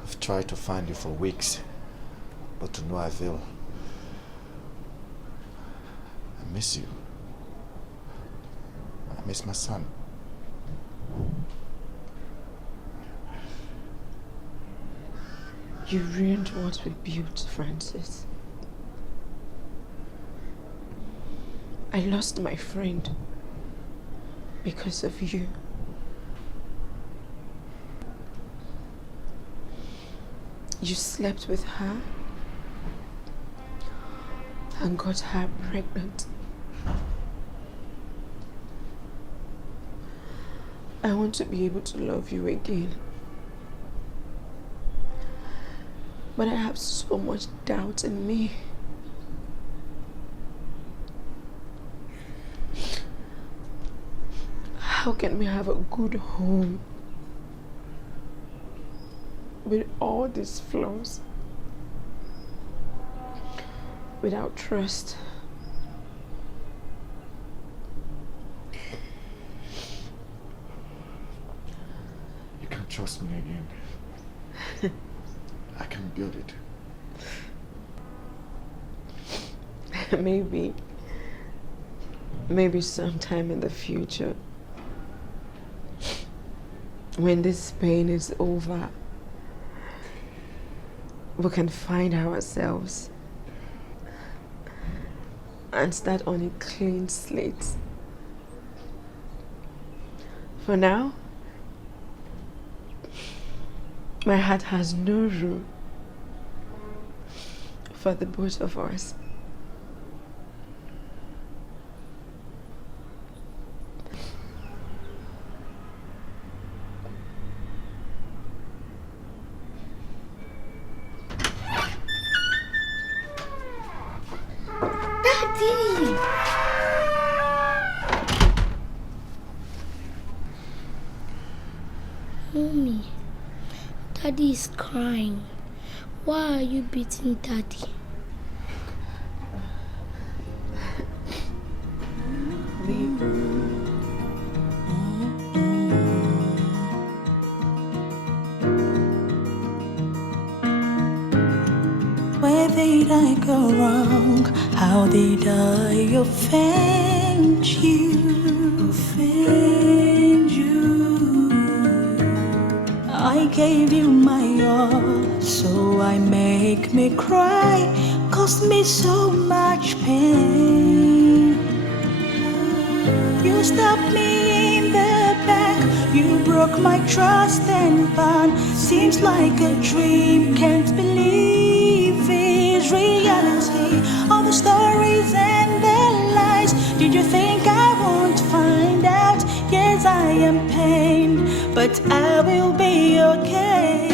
I've tried to find you for weeks, but to no avail. I miss you. I miss my son. You ruined what we built, Francis. I lost my friend because of you. You slept with her and got her pregnant. I want to be able to love you again. But I have so much doubt in me. How can we have a good home with all these flaws, without trust? You can't trust me again. I can build it. Maybe sometime in the future, when this pain is over, we can find ourselves and start on a clean slate. For now, my heart has no room for the both of us. Mommy, Daddy is crying. Why are you beating Daddy? Where did I go wrong? How did I offend you? Offend you. I gave you my all, so I make me cry, caused me so much pain. You stabbed me in the back, you broke my trust and bond. Seems like a dream, can't believe it's reality. All the stories and the lies, did you think I won't find out? Yes, I am pained, but I will be okay.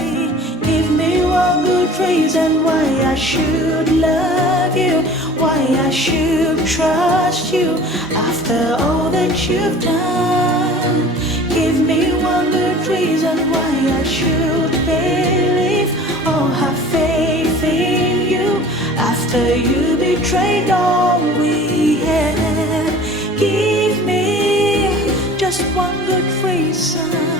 Give me one good reason why I should love you, why I should trust you after all that you've done. Give me one good reason why I should believe or have faith in you after you betrayed all we had. Give me just one good reason.